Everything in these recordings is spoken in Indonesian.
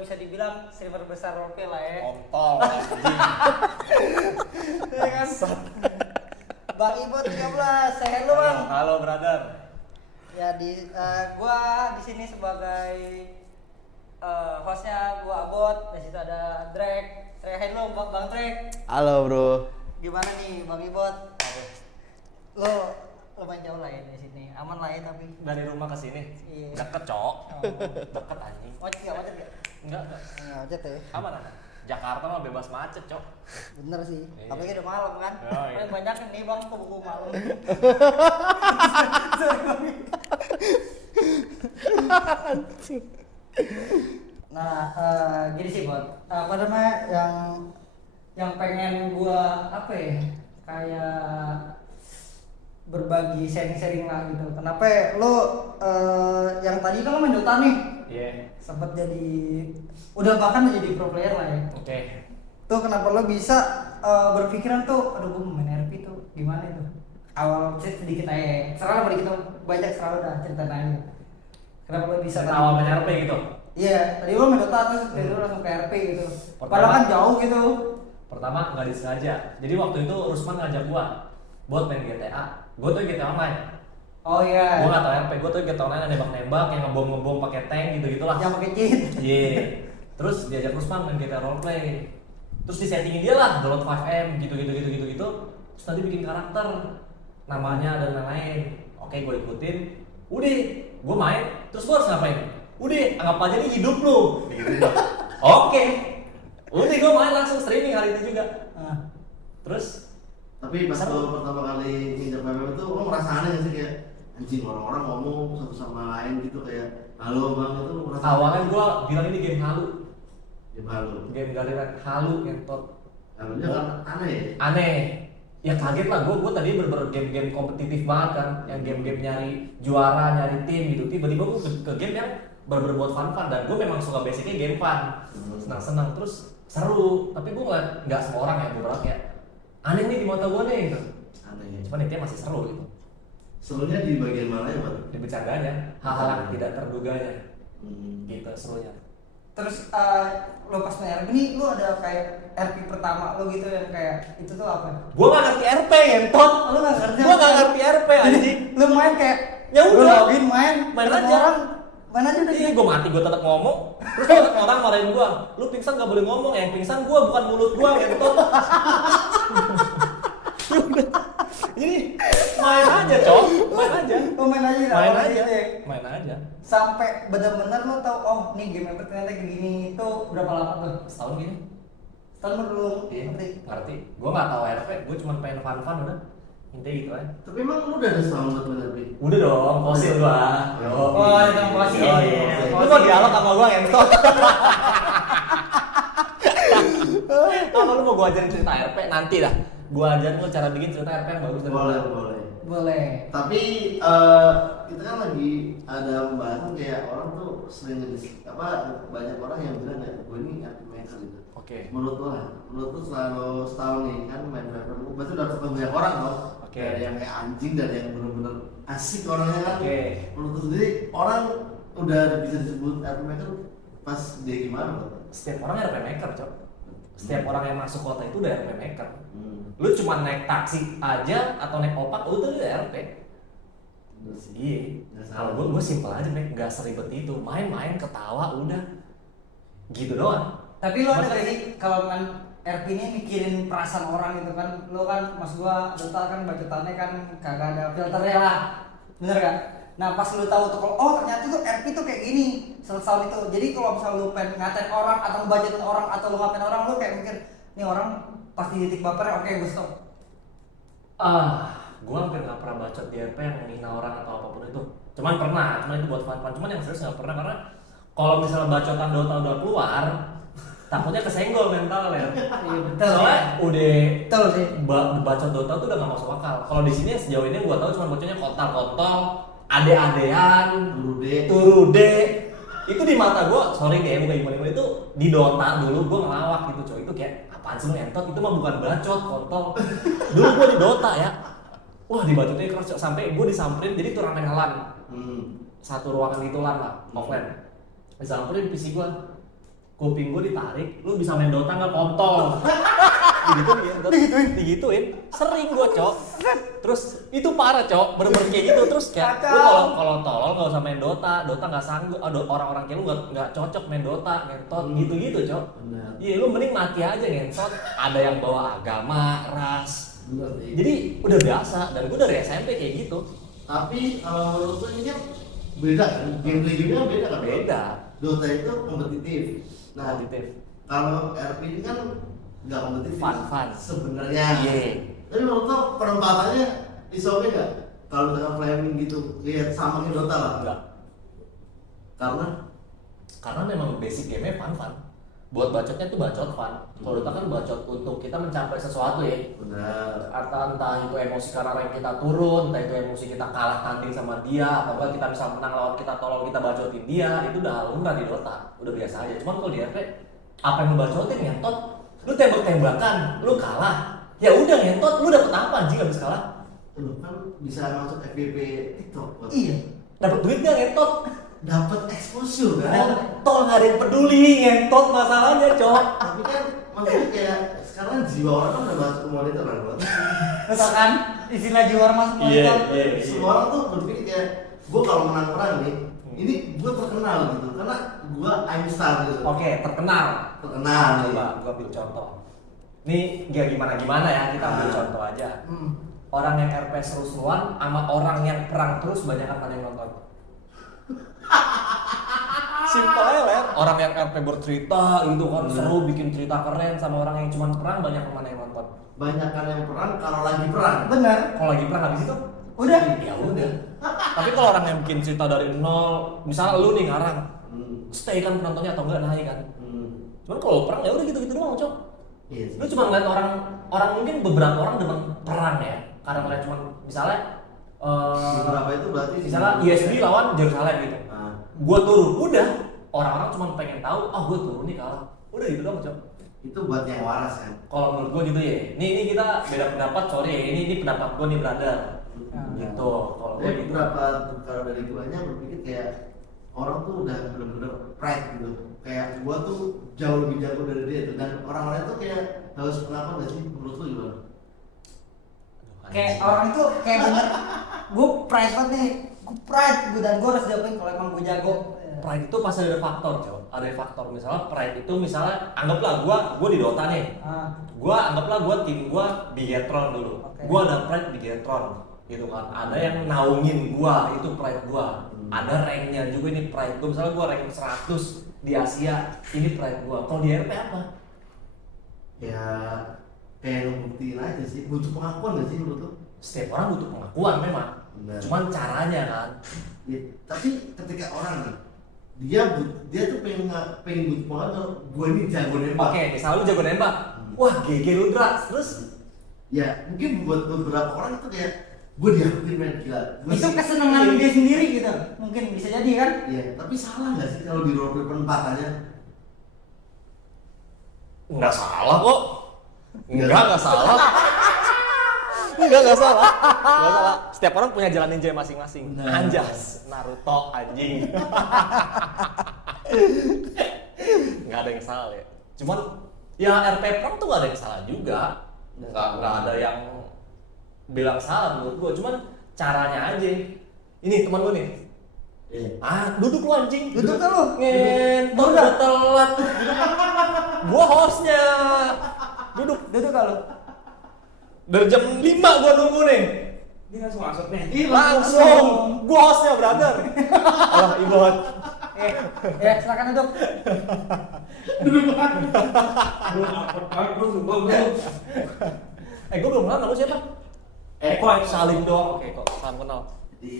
bisa dibilang streamer besar roleplay lah ya. Kontol. Ya kan? Bang Ibot 13, saya hello Bang. Halo brother. Ya gua di sini sebagai hostnya gua Abot, di situ ada Drake. Saya hello Bang Drake. Halo bro. Gimana nih Bang Ibot? Lo lumayan jauh lah ya dari sini, aman lah ya tapi. Dari rumah ke sini. Iya. Deket, Cok. Deket anjing. Macet nggak? Enggak. Macet ya. Aman. Jakarta mah bebas macet, Cok. Bener sih, Iya. apalagi udah malam kan. Oh, iya. Paling banyak nih Bang kubu malam. Nah, gini sih Bot, apa namanya yang pengen gua apa ya, kayak berbagi sharing-sharing lah gitu. Kenapa lo yang tadi kan lo main Dota nih, Iya. sempat jadi udah bahkan udah jadi pro player lah ya. Oke. Tuh kenapa lo bisa berpikiran tuh, aduh gue mau main RP tuh gimana itu? Awal sedikit aja, serah lah dikit banyak serah udah cerita aja. Kenapa lo bisa? Awal main RP gitu. Iya, tadi lo main Dota terus dari lo langsung ke RP gitu. Pertama- Padahal kan jauh gitu. Pertama nggak disengaja. Jadi waktu itu Rusman ngajak gua buat main GTA. Gua tuh GTA online. Oh iya. Gua nggak tau RP. Gua tuh GTA online yang nembak-nembak, yang ngebom pakai tank gitu-gitulah. Yang pakai cheat. Iya. Terus diajak Rusman main GTA roleplay. Terus disettingin dia lah download 5M gitu. Terus nanti bikin karakter, namanya dan lain-lain. Oke, gue ikutin. Udah, gue main. Terus gue harus ngapain? Udah, anggap aja ini hidup lu. Gitu. Oke. Udah, gue main langsung streaming hari itu juga. Nah, Terus Tapi pas Seru. lo pertama kali nginjak PPP itu lo merasa aneh gak sih kayak anjing orang-orang ngomong satu sama lain gitu kayak halo bang itu lo merasa awalnya gue bilang ini game halu, ya halo. game galiran halu ngentot. Halunya kan aneh ya. Aneh. Ya kaget lah, gue tadi bener-bener game-game kompetitif banget kan, yang game-game nyari juara, nyari tim gitu. Tiba-tiba gue ke game yang bener-bener buat fun-fun, dan gue memang suka basicnya game fun, senang-senang, terus seru. Tapi gue ngeliat nggak semua orang ya, beberapa kayak aneh nih di mata gue nih gitu. Aneh ya. Cuman intinya masih seru gitu, Serunya di bagian mana ya bang? di bercandanya, hal-hal yang tidak terduganya, gitu serunya. terus lo pas main RP nih, lo ada kayak RP pertama lo gitu yang kayak itu tuh apa? Gue nggak ngerti RP ngentot, Lo nggak ngerti? gue nggak ngerti RP anjing. Lo main kayak Ya lo udah. login main Main ketemu aja. orang, main aja udah. Iya, gue mati, gue tetap ngomong. Terus orang marahin gue, lu pingsan gak boleh ngomong, yang pingsan gue bukan mulut gue, gitu. Ini main aja, Cok, main aja. Lo main aja lah, Main awalnya aja, gitu ya. main aja. Sampai benar-benar lo tau, oh nih game yang ternyata kayak gini itu berapa lama tuh? Setahun gini. Tahun belum Iya, ngerti. ngerti. Gue gak tau RP, gue cuma pengen fun-fun udah. Intinya gitu aja. Tapi emang lu udah ada setahun buat main RP? Udah dong, fosil gua. Oh, itu fosil. Lu mau dialog sama gua ngentot. Kalau lu mau gua ajarin cerita RP nanti dah. Gua ajarin lu cara bikin cerita RP yang bagus dan Boleh, benar. boleh. Boleh. Tapi kita kan lagi ada pembahasan kayak orang tuh sering banyak orang yang bilang ya gue ini RP maker gitu. Oke. Menurut lo selalu setahun nih kan main PPP, berarti udah ketemu banyak orang dong. Oke. Ada yang kayak anjing dan yang bener-bener asik orangnya kan. Oke. Menurut lo sendiri orang udah bisa disebut RP maker pas dia gimana bro? Setiap orang RP maker, Cok. Setiap orang yang masuk kota itu udah RP maker. Hmm. Lu cuma naik taksi aja atau naik opak, lu tuh udah RP. Bener sih. Iya. Nggak Kalau salah. gue simpel aja, Mek. Nggak seribet itu. Main-main, ketawa, udah. Gitu doang. Tapi lo ada Masa- gak sih kalau main RP ini mikirin perasaan orang gitu kan? Lo kan, mas gua Dota kan bacotannya kan kagak ada filternya lah, bener gak? Nah pas lo tahu tuh kalau oh ternyata tuh RP tuh kayak gini setahun itu. Jadi kalau misal lo pengen ngatain orang atau ngebacotin orang atau lo ngapain orang, lo kayak mikir nih orang pasti titik bapernya, oke gue stop. Gue hampir nggak pernah bacot di RP yang menghina orang atau apapun itu. Cuman itu buat fun-fun. Cuman yang serius nggak pernah, karena kalau misalnya bacotan Dota udah keluar, takutnya kesenggol mental ya. Iya betul. Soalnya udah Betul sih. bacot Dota tuh udah nggak masuk akal. Kalau di sini sejauh ini gue tahu cuma bacotnya kontol-kontol, ade-adean, turude. Itu di mata gue, sorry deh bukan gimana itu di Dota dulu gue ngelawak gitu coy. Itu kayak apaan sih lu ngentot, itu mah bukan bacot, kontol. Dulu gue di Dota ya, wah dibacotnya keras sampai gue disamperin. Jadi turnamen LAN, satu ruangan gitu LAN lah, offline. Disamperin PC gue, kuping gue ditarik, lu bisa main Dota nggak kontol? digituin, sering gue cok. Terus itu parah cok, bener-bener kayak gitu. Terus kayak lu kalau tolol nggak usah main Dota nggak sanggup. Orang-orang kayak lu nggak cocok main Dota, ngentot gitu cok. Iya lu mending mati aja ngentot. Ada yang bawa agama, ras. Jadi udah biasa dan gue dari SMP kayak gitu. Tapi kalau menurut gue ini kan beda kan, gameplay juga kan beda kan? Beda. Dota itu kompetitif. Nah, Kompetitif. kalau RP ini kan nggak kompetitif. Fun. Sebenarnya. Iya. Tapi menurut lo penempatannya isope nggak? Kalau dengan flaming gitu, lihat sama kayak Dota lah. Enggak. Karena Memang basic game-nya fun. Buat bacotnya tuh bacot fun. Kalau Dota kan bacot untuk kita mencapai sesuatu ya. benar. Entah itu emosi karena rank kita turun, entah itu emosi kita kalah tanding sama dia, atau enggak kita bisa menang lawan kita, tolong kita bacotin dia, itu udah lumrah di Dota, udah biasa aja. Cuman kalau di RP, apa yang lu bacotin ngentot? Lu tembak-tembakan, lu kalah, ya udah ngentot, lu dapet apa anjing abis kalah? Lu kan bisa masuk FYP TikTok. Bos. Iya, dapet duit nggak ngentot? Dapat exposure kan? Ngentot nggak ada yang peduli, ngentot masalahnya cok. Tapi kan maksudnya kayak sekarang jiwa orang kan udah masuk ke monitor kan, Bos. Misalkan istilah jiwa masuk Iya. monitor. Semua orang tuh berpikir kayak gue kalau menang perang nih, ini gue terkenal gitu karena gue I'm star gitu. Oke, terkenal. Terkenal nih. Coba gua ambil contoh. Nih gak gimana ya, kita ambil contoh aja. Orang yang RP seru-seruan sama orang yang perang terus banyak mana yang nonton. Simpel aja ler. Orang yang RP bercerita gitu kan seru, bikin cerita keren, sama orang yang cuma perang banyak mana yang nonton. Banyak kan yang perang kalau lagi perang. Benar. Kalau lagi perang habis itu Udah. ya udah. Tapi kalau orang yang bikin cerita dari nol, misalnya lu nih ngarang, stay kan penontonnya atau enggak naik kan. Cuman kalau perang ya udah gitu-gitu doang, cok. Iya. Lu cuma ngeliat orang mungkin beberapa orang demen perang ya, karena ngeliat cuma misalnya Beberapa itu berarti misalnya ISB lawan Jerusalem gitu. Gua turun, udah orang-orang cuma pengen tahu, gua turun nih kalah, udah gitu doang cok. itu buat yang waras kan. Kalau menurut gua gitu ya, ini kita beda pendapat, sorry ya, ini pendapat gua nih brother. Gitu, kalau gua Tapi gitu. beberapa kalau dari guanya berpikir kayak orang tuh udah bener-bener pride gitu. Kayak gua tuh jauh lebih jago dari dia tuh, dan orang-orang itu kayak harus kenapa nggak sih menurut lu gimana? Kayak orang itu kayak bener gue pride banget nih, gue pride gue dan gue harus jagoin kalau emang gue jago. Pride itu pasti ada faktor, cok. Ada faktor misalnya pride itu misalnya anggaplah gua di Dota nih. Anggaplah gua tim gua Bigetron dulu. Oke. Gua ada pride Bigetron gitu kan. Ada yang naungin gua, itu pride gua. Ada ranknya juga ini pride gua. Misalnya gua rank 100 di Asia, ini pride gua. Kalau di RP apa? Ya kayak ngebuktiin aja sih, butuh pengakuan nggak sih menurut lu? Setiap orang butuh pengakuan memang. Benar. Cuman caranya kan. Ya, tapi ketika orang nih dia tuh pengen butuh pengakuan kalau gua ini jago nembak. Oke, misalnya lu jago nembak. Wah, GG lu Dra. Terus Ya mungkin buat beberapa orang itu kayak gue diakuin men gila. Itu kesenangan dia sendiri gitu, mungkin bisa jadi kan? Iya, tapi salah nggak sih kalau di roleplay penempatannya? nggak salah kok. Nggak salah. Nggak salah. Nggak salah. Setiap orang punya jalan ninja masing-masing. Benar. Anjas, Naruto, anjing. Nggak ada yang salah ya. Cuman ya RP perang tuh nggak ada yang salah juga. Nggak ada yang bilang salah menurut gua. Cuman caranya aja. Ini teman gua nih. Duduk lu anjing. Duduk kan lu? Ngentot udah telat. Gua hostnya. Duduk kalau dari jam 5 gua nunggu nih. Ini langsung masuk nih. Langsung. Gua hostnya brother. Wah, ibot. silakan duduk. Belum upload banget bro, sumpah bro. Gua belum kenal nama lu siapa? Eko. Salim doang. Oke, kok salam kenal. Di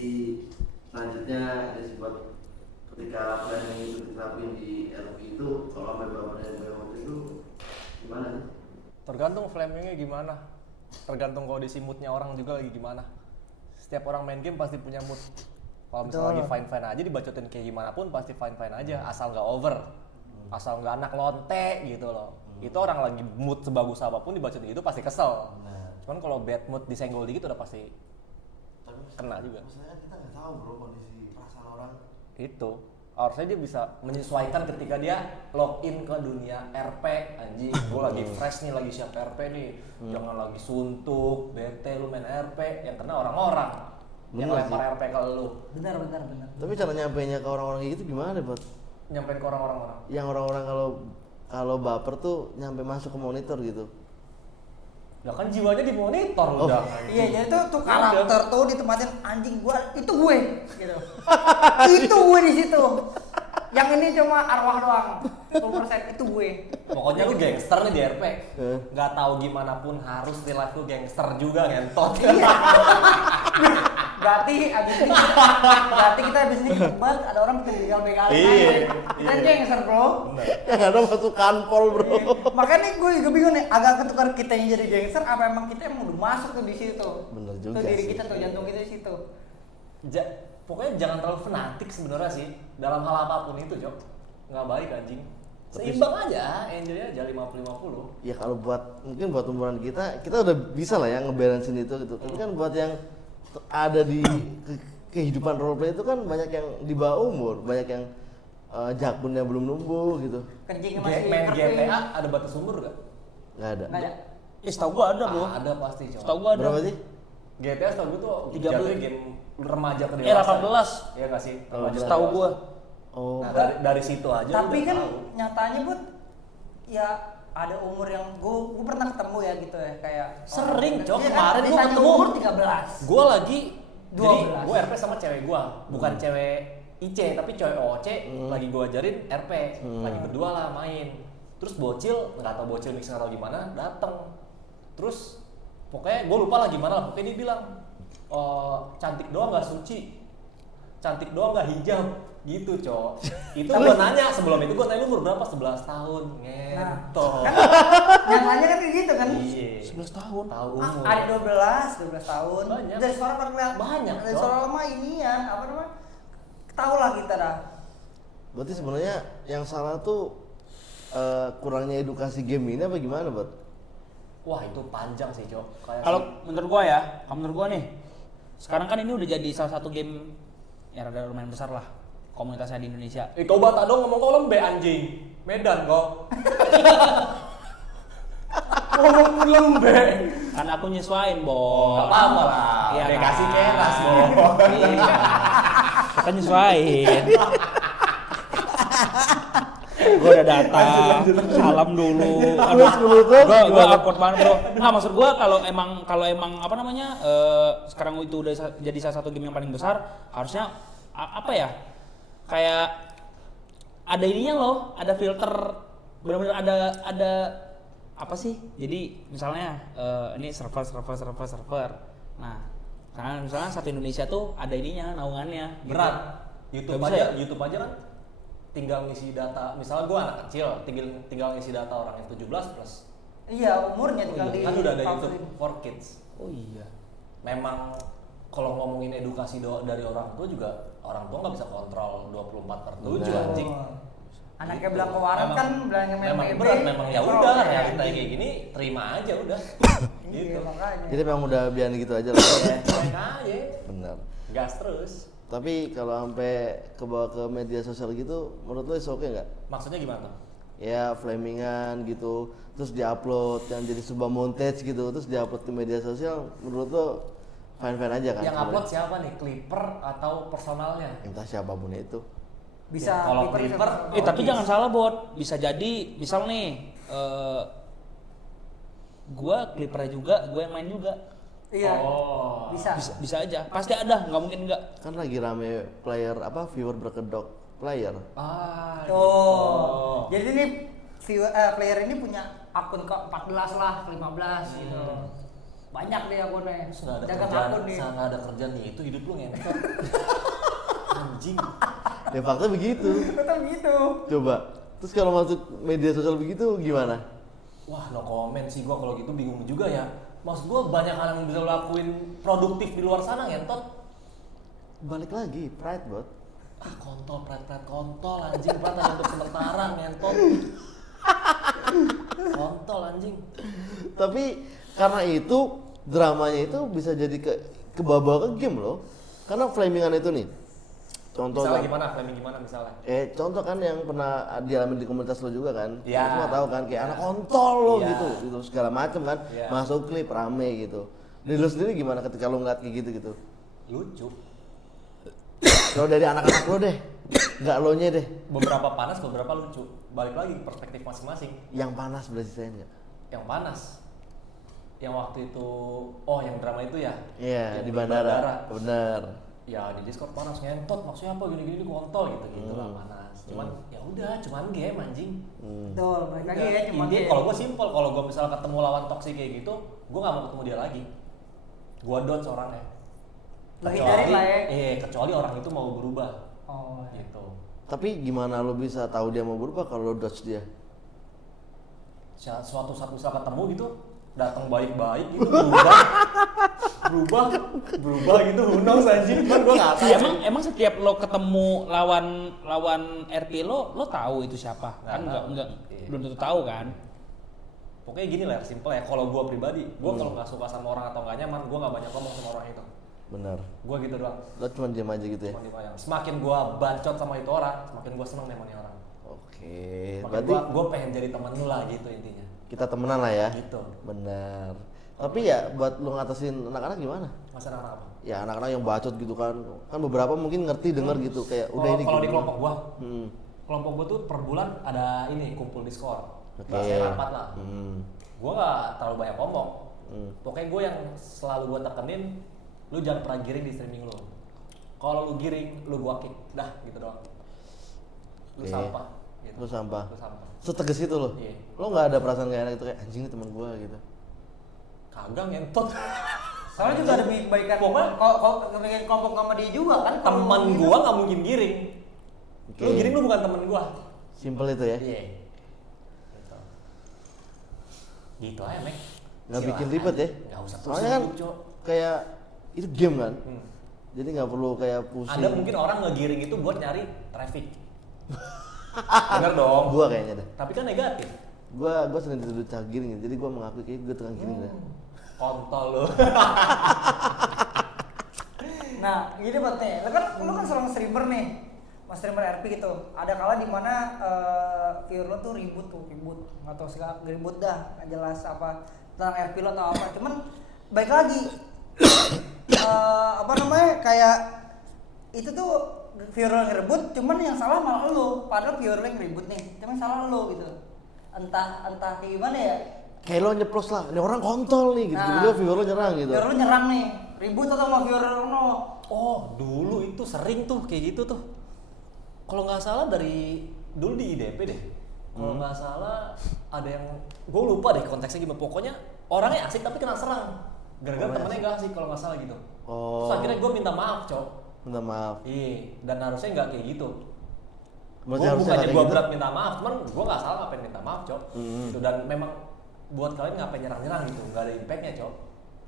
selanjutnya ada sih buat ketika plan yang itu diterapin di RP itu kalau sampai berapa dari itu gimana nih? Tergantung flamingnya gimana. Tergantung kondisi moodnya orang juga lagi gimana. Setiap orang main game pasti punya mood. Kalau misalnya lagi fine-fine aja dibacotin kayak gimana pun pasti fine-fine aja, asal nggak over, asal nggak anak lonte gitu loh. Itu orang lagi mood sebagus apapun dibacotin itu pasti kesel. Cuman kalau bad mood disenggol dikit udah pasti kena juga. Maksudnya kita nggak tahu bro kondisi perasaan orang. Itu Harusnya dia bisa menyesuaikan ketika dia login ke dunia RP. Anjing, gue lagi fresh nih, lagi siap RP nih. Jangan lagi suntuk, bete lu main RP yang kena orang-orang yang Bener lempar sih. RP ke lu. Benar. Tapi cara nyampeinnya ke orang-orang kayak gitu gimana, Bot? Nyampein ke orang-orang. Yang orang-orang kalau baper tuh nyampe masuk ke monitor gitu. Ya kan jiwanya di monitor udah. Iya, jadi tuh karakter tuh ditempatin anjing gua itu gue gitu. Itu gue di situ. Yang ini cuma arwah doang. 10% itu gue. Pokoknya lu gangster nih di RP. Eh. Nggak tahu gimana pun harus real life lu gangster juga ngentot. Berarti kita abis ini kebat ada orang bikin begal-begal. Iya. Kita gangster, Bro. Yang ada masuk kanpol, Bro. Iya. Makanya gue juga bingung nih, agak ketukar kita yang jadi gangster apa emang kita emang udah masuk tuh di situ. Bener Tuh juga diri sih. kita tuh jantung kita di situ. Pokoknya jangan terlalu fanatik sebenarnya sih dalam hal apapun itu, Jok. Nggak baik anjing. Seimbang aja, enjoy aja 50-50. Ya kalau mungkin buat umuran kita udah bisa lah ya ngebalancein itu gitu. Tapi kan buat yang ada di kehidupan roleplay itu kan banyak yang di bawah umur, banyak yang jakunnya belum numbuh gitu. Kencingnya masih Main kering. GTA ada batas umur nggak? Nggak ada. Nggak ada. Setahu gua ada, Bro. Ada pasti, Cok. Setahu gua ada. Berapa sih? GTA setahu gue tuh 13. jatuhnya game remaja ke dewasa. 18. Iya nggak sih? Remaja ke Setahu dewasa. gua. Oh, Nah, dari situ aja Tapi udah kan tahu. nyatanya Bud ya ada umur yang gue pernah ketemu ya gitu ya kayak Sering, Cok. Iya kan? Kemarin gua Ditanya ketemu. umur 13. Gue lagi 12. jadi gue RP sama cewek gue, bukan cewek IC tapi cewek OC. Lagi gue ajarin RP, lagi berdua lah main. Terus bocil, nggak tahu bocil mix nggak tahu gimana, dateng. Terus pokoknya gue lupa lah gimana lah. Pokoknya dia bilang, cantik doang nggak suci, cantik doang nggak hijab, gitu Cok. Itu gue nanya sebelum itu gue tanya lu umur berapa? 11 tahun, ngentot. Nyatanya kan kayak gitu kan. Iya. 11 tahun. Tahu Ah, umur. ada 12 tahun. Banyak. Dari suara kan kelihatan. Banyak, Dari Cok. suara lama inian apa namanya? Tahu lah kita dah. berarti sebenarnya yang salah tuh kurangnya edukasi game ini apa gimana, Bot? Wah itu panjang sih Cok. Kayak Kalau menurut gua ya, kalau menurut gua nih, sekarang kan ini udah jadi salah satu game yang rada lumayan besar lah komunitasnya di Indonesia. kau bata dong ngomong kau lembe anjing. Medan kau. Ngomong lembe. Kan aku nyesuain, Bo. Gak apa-apa lah. Iya Dia kan? kasih keras Bo. Iya. Kita nyesuain. Gua udah datang, salam dulu. Aduh, gua awkward banget, Bro. Nah, maksud gua kalau emang apa namanya? Sekarang itu udah jadi salah satu game yang paling besar, harusnya apa ya? Kayak ada ininya loh, ada filter, benar-benar ada apa sih? Jadi misalnya ini server. Nah, karena misalnya satu Indonesia tuh ada ininya, naungannya. Gitu. Berat. YouTube Gak bisa aja, ya? YouTube aja kan tinggal ngisi data. Misalnya gua anak kecil, tinggal ngisi data orang yang 17 plus. Iya, umurnya tinggal di Kan udah ada counseling. YouTube for kids. Oh iya. Memang kalau ngomongin edukasi dari orang tua juga, orang tua nggak bisa kontrol 24/7 Benar. anjing. Anaknya bilang ke warung kan bilangnya main memang PB. berat, memang ya Pro, udah ya. realita kayak gini terima aja udah. Iya, Gitu. makanya. Jadi memang udah biarin gitu aja lah. Ya, main aja. Benar. Gas terus. Tapi kalau sampai kebawa ke media sosial gitu, menurut lo oke nggak? Maksudnya gimana tuh? Ya flamingan gitu, terus diupload yang jadi sebuah montage gitu, terus diupload ke media sosial, menurut lo fine aja kan? Yang sebenarnya? upload siapa nih? Clipper atau personalnya? Entah siapapun itu. Bisa Ya, kalau Clipper Clipper, bisa- Tapi jangan salah, Bot. Bisa jadi misal nih gua Clipper juga, gua yang main juga. Iya. Oh. Bisa. Bisa aja. Pasti ada, nggak mungkin enggak. Kan lagi rame player viewer berkedok player. Ah. Tuh. Jadi ini player ini punya akun ke 14 lah, ke 15 gitu. Banyak deh akunnya. Terus nggak ada Jaga kerjaan, akun nih. nggak ada kerjaan nih itu hidup lu ngentot. Anjing. Ya fakta begitu. Betul gitu. Coba. Terus kalau masuk media sosial begitu gimana? Wah, no comment sih gua kalau gitu bingung juga ya. Maksud gua banyak hal yang bisa lo lakuin produktif di luar sana ngentot. Balik lagi, pride bot. Ah, kontol, pride kontol anjing, pride hanya untuk sementara ngentot. Kontol anjing. Tapi karena itu dramanya itu bisa jadi kebawa ke game loh. Karena flamingan itu nih. contoh Misalnya kan, gimana, framing gimana misalnya? contoh kan yang pernah dialami di komunitas lo juga kan, Iya. semua tahu kan kayak anak kontol lo Iya. gitu segala macem kan, Iya. masuk klip rame gitu. Dari lo sendiri gimana ketika lo ngeliat kayak gitu? Lucu. Kalau dari anak-anak lo deh, nggak lo nya deh, Beberapa panas, beberapa lucu. Balik lagi ke perspektif masing-masing. yang panas berarti saya nggak? Yang panas, yang waktu itu, oh yang drama itu ya? Iya Yang di bandara, bener. Ya di Discord panas, ngentot maksudnya apa gini-gini kontol gitu lah panas. Cuman ya udah, cuman game anjing. Betul, balik lagi ya cuma Intinya kalau gue simpel, kalau gue misal ketemu lawan toksik kayak gitu, gue nggak mau ketemu dia lagi. Gue dodge orangnya. Lo hindarin lah ya. Kecuali orang itu mau berubah. Oh, Gitu. Tapi gimana lo bisa tahu dia mau berubah kalau lo dodge dia? Suatu saat misal ketemu gitu, datang baik-baik gitu, berubah gitu, who knows anjing. Cuman gue nggak tahu. Iya, emang setiap lo ketemu lawan RP lo tahu itu siapa? Nggak Kan tahu. enggak Iya. belum tentu tahu kan. Pokoknya gini lah, simple ya. Kalau gue pribadi, gue kalau nggak suka sama orang atau nggak nyaman, gue nggak banyak ngomong sama orang itu. Benar. Gue gitu doang. Lo cuma diam aja gitu ya? Cuma dibayang. Semakin gue bacot sama itu orang, semakin gue seneng nemenin orang. Oke, Semakin berarti gue pengen jadi temen lu lah gitu intinya. kita temenan lah ya? Gitu. Benar. Tapi ya buat lo ngatasin anak-anak gimana? Masa anak apa? Ya anak-anak yang bacot gitu kan beberapa mungkin ngerti denger gitu kayak udah ini Kalau di gini. kelompok gue, Hmm. kelompok gue tuh per bulan ada ini kumpul Discord. Oke. Bahasanya rapat lah. Hmm. Gue nggak terlalu banyak ngomong. Pokoknya gue yang selalu gue tekenin, lu jangan pernah giring di streaming lu. Kalau lu giring, lu gua kick. Dah gitu doang. Lu Oke. sampah. Gitu. Lu sampah. Lu sampah. Setegas itu lo? Iya. Lo nggak ada perasaan gak enak itu kayak anjing nih teman gua gitu? Kagak ngentot. soalnya juga demi kebaikan Pokoknya- kalau kebaikan kelompok sama dia juga kan. kalau Temen gitu. gua nggak mungkin giring. Oke. Lu giring lu bukan temen gua. Simple itu ya? Iya. Gitu. Gitu aja, Mek. Nggak bikin Silakan. ribet ya? Nggak usah Soalnya kan pusing, Cok. kayak itu game kan? Hmm. Jadi nggak perlu kayak pusing. Ada mungkin orang ngegiring itu buat nyari traffic. Bener dong. Gua kayaknya deh. Tapi kan negatif. Gua sering dituduh giring jadi gua mengakui kayak gua tukang giring deh. Kontol lu. Nah, gini buat nih, lu kan seorang streamer nih, mas streamer RP gitu. Ada kala di mana viewer lo tuh ribut, nggak tahu segala ribut dah, nggak jelas apa tentang RP lo atau apa. Cuman baik lagi, apa namanya kayak itu tuh viewer lo yang ribut, cuman yang salah malah lo. Padahal viewer lo yang ribut nih, cuman salah lo gitu. Entah kayak gimana ya. Kayak lo nyeplos lah, ini orang kontol nih gitu. Nah, Jadi viewer lo nyerang gitu. Viewer lo nyerang nih, ribut atau sama viewer lo. Oh, dulu itu sering tuh kayak gitu tuh. Kalau nggak salah dari dulu di IDP deh. Kalau nggak salah ada yang gue lupa deh konteksnya gimana. Pokoknya orangnya asik tapi kena serang. Gara-gara Orangnya temennya nggak asik kalau nggak salah gitu. Oh. Terus akhirnya gue minta maaf, Cok. Minta maaf. Iya, dan harusnya nggak kayak gitu. Berarti Gue harusnya bukannya kayak gue gitu. berat minta maaf, cuman gue nggak salah ngapain minta maaf, Cok. Gitu. Dan memang buat kalian ngapain nyerang-nyerang gitu, nggak ada impactnya, Cok.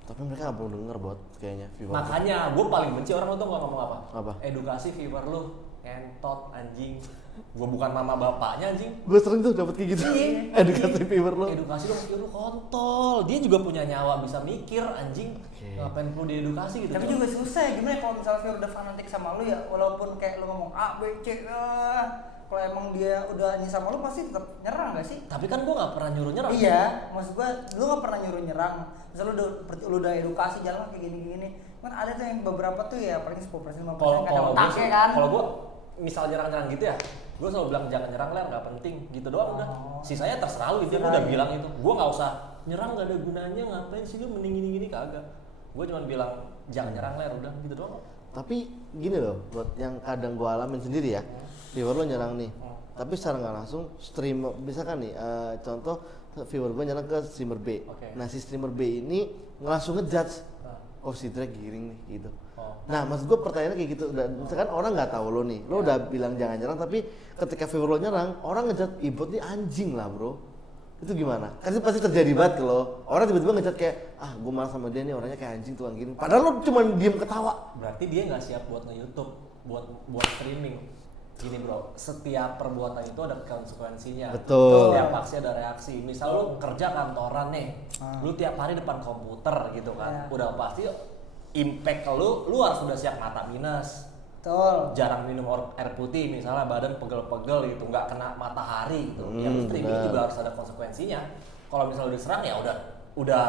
Tapi mereka nggak perlu denger buat kayaknya viewer. Makanya gue paling benci orang lu tuh nggak ngomong apa? Apa? Edukasi viewer lu, entot anjing. Gue bukan mama bapaknya anjing. Gue sering tuh dapet kayak gitu. Iya. Edukasi viewer lo. Edukasi lu, viewer lu kontol. Dia juga punya nyawa bisa mikir anjing. Oke. Ngapain perlu diedukasi gitu? Tapi Cok? juga susah ya, gimana ya kalau misalnya viewer udah fanatik sama lu ya, walaupun kayak lu ngomong A, B, C, kalau emang dia udah ini sama lu pasti tetap nyerang gak sih? Tapi kan gue nggak pernah nyuruh nyerang. Iya, maksud gua lu gak pernah nyuruh nyerang. Misal lu udah edukasi jalan kayak gini-gini. Kan ada tuh yang beberapa tuh ya paling 10% 5% Kalau kadang gue otaknya kan. kalau gue misal nyerang-nyerang gitu ya, gue selalu bilang jangan nyerang lah, nggak penting gitu doang udah. Oh. Sisanya terserah lu, dia Terserah, udah ya. bilang itu. Gue nggak usah nyerang, nggak ada gunanya, ngapain sih lu mending gini kagak. Gue cuma bilang jangan nyerang lah, udah gitu doang. Tapi gini loh, buat yang kadang gue alamin sendiri ya, viewer lo nyerang nih. Tapi secara nggak langsung streamer, misalkan nih contoh viewer gue nyerang ke streamer B. Oke. Nah si streamer B ini langsung ngejudge, Nah. oh si Drake giring nih gitu. Oh. Nah maksud gue pertanyaannya kayak gitu, misalkan orang nggak tahu lo nih, lo udah bilang jangan nyerang, tapi ketika viewer lo nyerang, orang ngejudge ibot nih anjing lah bro. Itu gimana? Kan itu pasti terjadi banget kalau orang tiba-tiba ngejudge kayak, ah gue marah sama dia nih orangnya kayak anjing tukang giring. Padahal lo cuma diem ketawa. Berarti dia nggak siap buat nge-YouTube, buat streaming. Gini bro, setiap perbuatan itu ada konsekuensinya. Betul. Setiap aksi ada reaksi. Misal lu kerja kantoran nih, lu tiap hari depan komputer gitu kan, Ya. udah pasti impact ke lu harus udah siap mata minus. Betul. jarang minum air putih misalnya, badan pegel-pegel gitu, nggak kena matahari gitu. Yang streaming benar. juga harus ada konsekuensinya. Kalau misalnya lu diserang ya udah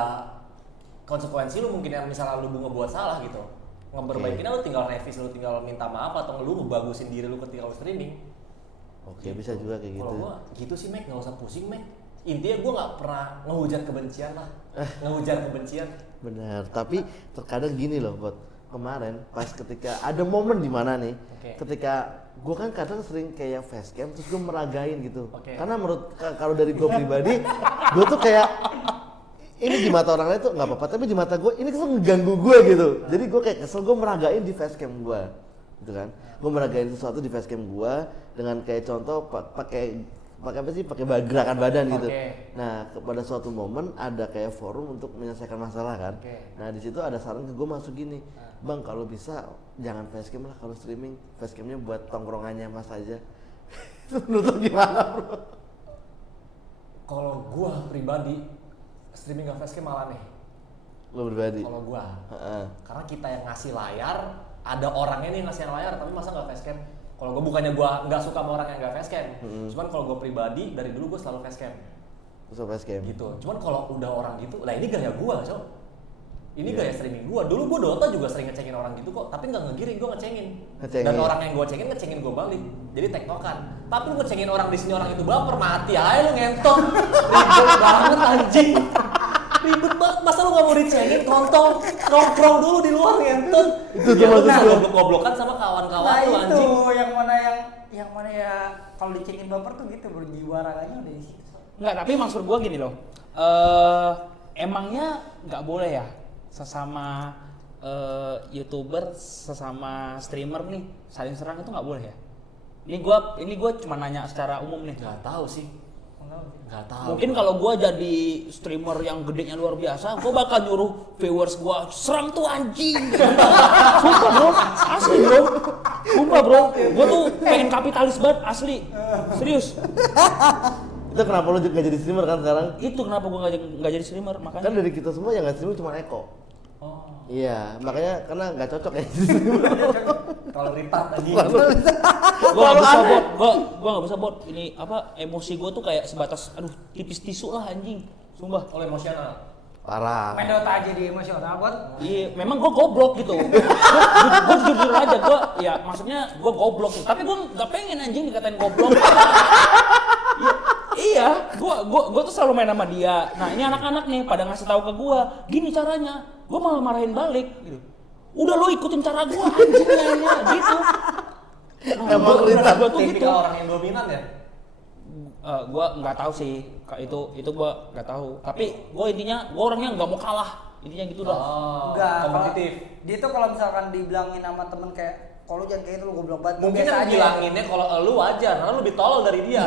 konsekuensi lu mungkin yang misalnya lu ngebuat salah gitu. Ngeperbaikinnya lu tinggal revisi, lu tinggal minta maaf atau lu ngebagusin diri lu ketika lu streaming. Oke, bisa juga kayak gitu. Kalau gua gitu sih, Mek, nggak usah pusing, Mek. Intinya gua nggak pernah ngehujat kebencian lah. Ngehujat kebencian. Benar, tapi terkadang gini loh, buat kemarin pas ketika ada momen di mana nih, Oke. ketika gue kan kadang sering kayak facecam terus gue meragain gitu, Oke. karena menurut kalau dari gue pribadi, gue tuh kayak ini di mata orang lain tuh nggak apa-apa, tapi di mata gue ini kesel ngeganggu gue gitu, jadi gue kayak kesel, gue meragain di facecam gue, gitu kan, gue meragain sesuatu di facecam gue dengan kayak contoh pakai apa sih, pakai gerakan badan gitu. Oke. Nah, pada suatu momen ada kayak forum untuk menyelesaikan masalah kan. Oke. Nah, di situ ada saran ke gue masuk gini, Bang, kalau bisa jangan facecam lah kalau streaming, facecamnya buat tongkrongannya Mas aja. Itu menurut lo gimana, bro? Kalau gua pribadi streaming nggak facecam malah nih. Lo pribadi? Kalau gua, Heeh. karena kita yang ngasih layar, ada orangnya nih yang ngasih layar, tapi masa nggak facecam? Kalau gua bukannya gua nggak suka sama orang yang nggak facecam, cuman kalau gua pribadi dari dulu gua selalu facecam. Terus facecam. Gitu. Cuman kalau udah orang gitu, lah ini gaya gua, Cok. Ini gaya streaming gua. Dulu gua Dota juga sering ngecengin orang gitu kok, tapi nggak ngegiring, gua ngecengin. Ngecengin. Dan orang yang gua ngecengin gua balik. Jadi tektokan. Tapi lu ngecengin orang di sini, orang itu baper, mati aja lu ngentot. Ribet banget anjing. Ribet banget, masa lu nggak mau dicengin, kontol, nongkrong dulu di luar ngentot. Itu Ya maksud udah, gua. goblok-goblokan sama kawan-kawan Nah lu itu anjing. yang mana ya kalau dicengin baper tuh gitu bro, jiwa raganya udah di situ. Enggak, tapi maksud gua gini loh. Emangnya nggak boleh ya sesama YouTuber, sesama streamer nih saling serang itu nggak boleh ya? Ini gua cuma nanya secara umum nih. Nggak tahu sih. Nggak tahu. Mungkin kalau gua jadi streamer yang gedenya luar biasa, gua bakal nyuruh viewers gua serang tuh anjing. Sumpah bro, asli bro. Sumpah bro, gua tuh pengen kapitalis banget asli. Serius. Itu kenapa lo juga jadi streamer kan sekarang? Itu kenapa gua nggak jadi streamer makanya. Kan dari kita semua yang nggak streaming cuma Eko. Oh, Iya, makanya karena nggak cocok ya. kalau ripat anjing. Gua nggak bisa bot, gua nggak bisa bot. Ini apa emosi gua tuh kayak sebatas aduh tipis tisu lah anjing. Sumpah. Oleh emosional. Parah. Main Dota aja di emosional buat. Iya, memang gue goblok gitu. Gue jujur aja, gue ya maksudnya gue goblok gitu. Tapi gue nggak pengen anjing dikatain goblok. Iya, gue tuh selalu main sama dia. Nah ini anak-anak nih pada ngasih tahu ke gue, gini caranya. Gue malah marahin balik. Gitu. Udah lo ikutin cara gue anjing ya, gitu. Emang Rita Gue tuh gitu. Tipikal orang yang dominan ya. Gue nggak tahu sih, itu gue nggak tahu. Tapi gue intinya gue orangnya nggak mau kalah. Intinya gitu dah. Oh, Enggak, kompetitif. Dia tuh kalau misalkan dibilangin sama temen kayak kalau jangan kayak itu lu goblok banget. Mungkin biasa yang aja. bilanginnya kalau lu wajar, karena lu lebih tolol dari dia.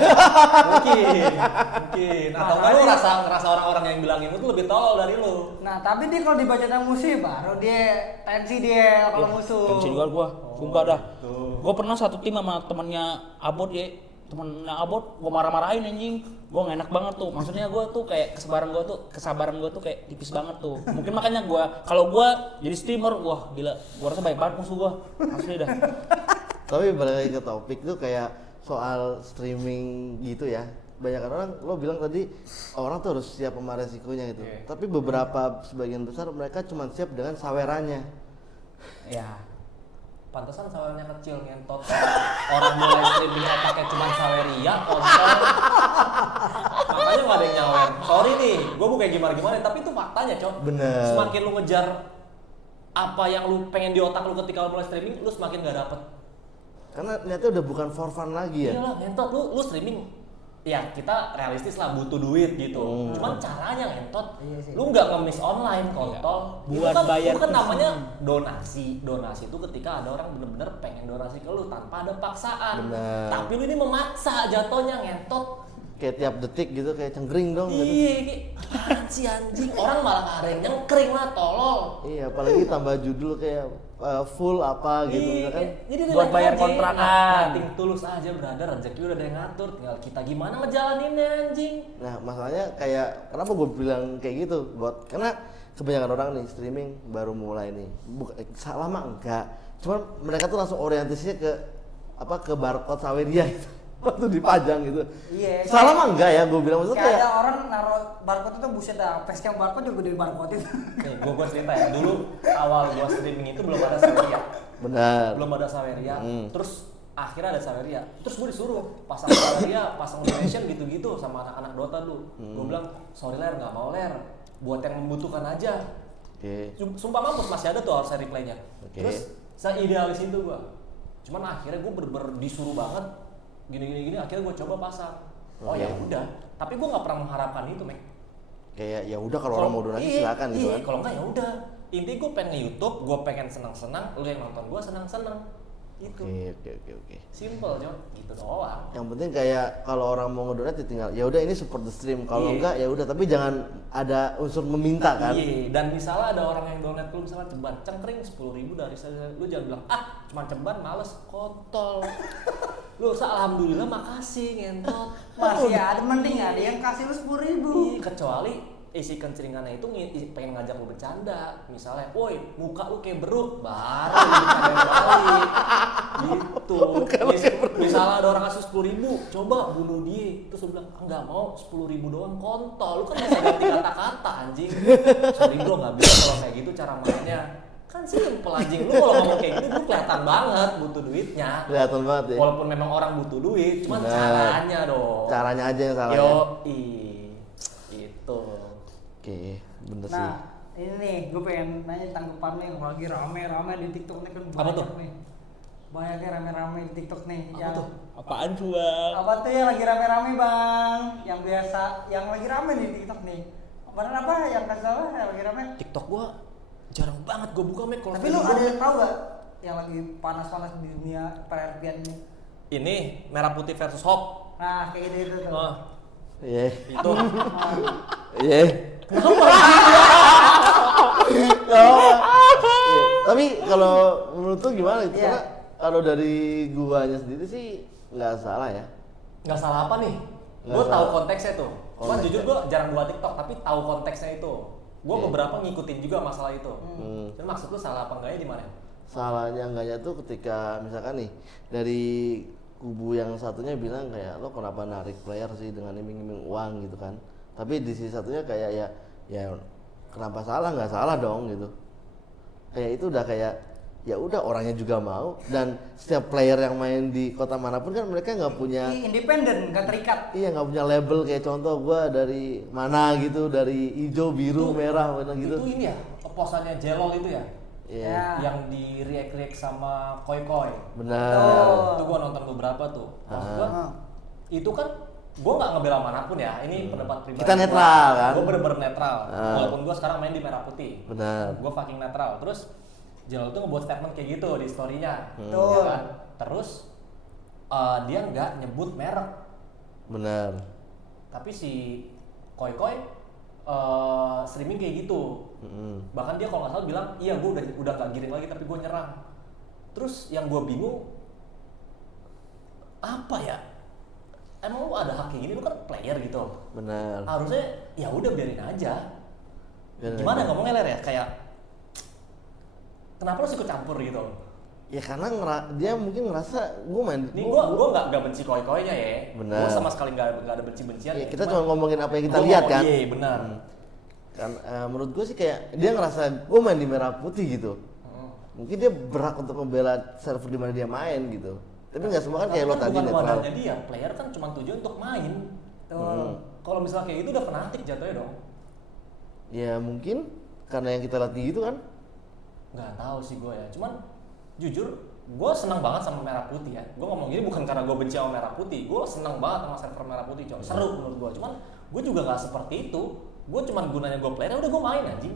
Mungkin. Atau nggak lu ngerasa orang-orang yang bilangin lu tuh lebih tolol dari lu. Nah, tapi dia kalau dibaca tentang musuh baru dia tensi dia kalau musuh. Tensi juga gua, sumpah dah. Gua pernah satu tim sama temennya Abot ya, temennya Abot, gua marah-marahin anjing. Gua gak enak banget tuh. Maksudnya gua tuh kayak kesabaran gua tuh kayak tipis banget tuh. Mungkin makanya kalau gua jadi streamer, wah gila, gua rasa baik banget musuh gua. Asli dah. Tapi balik lagi ke topik tuh kayak soal streaming gitu ya. Banyak orang, lo bilang tadi orang tuh harus siap sama resikonya gitu. Iya. Tapi beberapa sebagian besar mereka cuma siap dengan sawerannya. Ya. Pantesan sawernya kecil ngentot. Orang mulai streaming otaknya cuma saweria, kontol. Makanya nggak ada yang nyawer. Sorry nih, gue bukan gimana-gimana, tapi itu faktanya, Cok. Bener. Semakin lu ngejar apa yang lu pengen di otak lu ketika lu mulai streaming, lu semakin nggak dapet. Karena ternyata udah bukan for fun lagi ya. Iya lah, ngentot lu streaming. Ya kita realistis lah, butuh duit gitu. Cuman caranya ngentot. Iya sih. Lu nggak ngemis online, kontol. Buat Itu kan, bayar itu kan ke namanya donasi. Donasi itu ketika ada orang bener-bener pengen donasi ke lu tanpa ada paksaan. Bener. Tapi lu ini memaksa jatuhnya ngentot. Kayak tiap detik gitu kayak cengkring dong gitu. Iya, kayak apaan sih anjing. Orang malah nggak ada yang nyengkring lah, tolol. Iya, apalagi tambah judul kayak full apa gitu Iya, misalkan. jadi buat relax bayar aja. kontrakan. Nothing tulus aja, brother. Rezeki udah ada yang ngatur. Tinggal kita gimana ngejalaninnya anjing. Nah, masalahnya kayak kenapa gue bilang kayak gitu? Karena kebanyakan orang nih streaming baru mulai nih. Lama enggak. Cuman mereka tuh langsung orientasinya ke ke barcode Saweria gitu. Waktu dipajang gitu. Iya. Salah mah enggak ya, gue bilang maksudnya Kayak kayak ada orang naruh barcode itu buset dah, facecam barcode juga dari barcode itu. Nih, gua cerita ya. Dulu awal gua streaming itu belum ada Saweria. benar. Belum ada Saweria. Terus akhirnya ada Saweria. Terus gua disuruh pasang Saweria, pasang donation gitu-gitu sama anak-anak Dota dulu. Gua bilang, "Sorry Ler, nggak mau Ler. Buat yang membutuhkan aja." Oke. Sumpah mampus masih ada tuh harus replaynya. Oke. Terus saya idealis itu gua. Cuman akhirnya gua bener-bener disuruh banget gini akhirnya gua coba pasang. Oh ya udah, tapi gua nggak pernah mengharapkan itu, Mek. Kayak ya udah kalau orang mau donasi silakan gitu kan. Kalau enggak ya udah. Intinya gua pengen nge-YouTube, gua pengen senang-senang, lu yang nonton gua senang-senang. Itu. Oke. Simple, Jon. Gitu doang. Yang penting kayak kalau orang mau ngedonat ya tinggal ya udah ini support the stream. Kalau Iya. enggak ya udah, tapi jangan ada unsur meminta kan. Iya, dan misalnya ada orang yang donat lu misalnya ceban cengkring 10.000 dari saya, lu jangan bilang cuma ceban males kontol. Lu alhamdulillah makasih ngentot. Masih ada mending ada yang kasih lu 10.000. Iya, kecuali isi kenceringannya itu pengen ngajak lu bercanda, misalnya, woi muka lu kayak beruk, baru bercanda balik, gitu. Misalnya ada orang kasih 10.000, coba bunuh dia, terus lu bilang enggak mau 10.000 doang, kontol, lu kan bisa ganti kata-kata anjing. Sorry bro, nggak bisa kalau kayak gitu cara mainnya. Kan simple anjing, lu kalau ngomong kayak gitu lu kelihatan banget butuh duitnya. Kelihatan banget ya. Walaupun memang orang butuh duit, cuman Bener. caranya dong. Caranya aja yang salah. Yo, Ya. itu. Oke, bener sih. Nah, ini nih gue pengen nanya tanggapan nih, lagi rame-rame di TikTok nih kan Apa banyak tuh? nih. Banyaknya rame-rame di TikTok nih. Apa tuh? Apaan tuh, Bang? Apa tuh yang lagi rame-rame bang? Yang biasa, yang lagi rame di TikTok nih. Kemarin apa yang kasih tahu yang lagi rame? TikTok gua jarang banget gua buka Mek kalau Tapi lu video ada gua. yang tahu gak yang lagi panas-panas di dunia per-RP ini? Ini merah putih versus Hawk. Nah, kayak gitu tuh. Oh, Iya. itu. Iya. Iya. Tapi kalau menurut lu gimana itu? Iya. Karena kalau dari guanya sendiri sih nggak salah ya. Nggak salah apa nih? Nggak Gua tahu salah. konteksnya tuh. Cuman Konteksnya. jujur gua jarang buat TikTok, tapi tahu konteksnya itu. Gua Oke. beberapa ngikutin juga masalah itu. Hmm. Dan maksud lu salah apa enggaknya di mana? Salahnya enggaknya tuh ketika misalkan nih dari kubu yang satunya bilang kayak lo kenapa narik player sih dengan iming-iming uang gitu kan. Tapi di sisi satunya kayak ya kenapa salah, nggak salah dong gitu. Kayak itu udah kayak ya udah orangnya juga mau, dan setiap player yang main di kota manapun kan mereka nggak punya Independen, gak terikat. iya nggak punya label kayak contoh gua dari mana gitu, dari hijau biru merah mana gitu. Itu ini ya, posannya Jelol itu ya? Iya. Ya. Yang di react sama Koi Koi. Benar. Oh. Itu gua nonton beberapa tuh. Maksud gua, Ah. itu kan gua nggak ngebela manapun ya. Ini pendapat pribadi. Kita netral, kan? Gua bener-bener netral. Ah. Walaupun gua sekarang main di merah putih. Benar. Gua fucking netral. Terus Jelol tuh ngebuat statement kayak gitu di story-nya. Betul. Ya kan? Terus dia nggak nyebut merek. Benar. Tapi si Koi Koi streaming kayak gitu. Mm-mm. Bahkan dia kalau nggak salah bilang, iya gue udah nggak giring lagi tapi gue nyerang. Terus yang gue bingung apa ya? Emang lu ada hak kayak gini, lu kan player gitu. Benar. Harusnya ya udah biarin aja. Biarin Gimana aja. ngomongnya Ler ya? Kayak kenapa lu ikut campur gitu? Ya karena dia mungkin ngerasa gue main. Ini gue nggak benci Koi-Koinya ya. Benar. Gue sama sekali nggak ada benci-bencian. Ya, ya. kita cuma ngomongin apa yang kita gua lihat ngomong, kan. Iya benar. Kan menurut gue sih kayak dia ngerasa gue main di merah putih gitu. Mungkin dia berhak untuk membela server di mana dia main gitu. Tapi nggak semua kan kayak lo tadi bukan netral. wadahnya dia, player kan cuma tujuan untuk main. Betul. Kalau misalnya kayak gitu udah fanatik jatuhnya dong. Ya mungkin karena yang kita latih itu kan. Nggak tahu sih gue ya. Cuman jujur gue seneng banget sama merah putih ya. Gue ngomong gini bukan karena gue benci sama merah putih. Gue seneng banget sama server merah putih, coy. Seru menurut gue. Cuman gue juga nggak seperti itu. Gue cuman gunanya gue player, udah gue main anjing.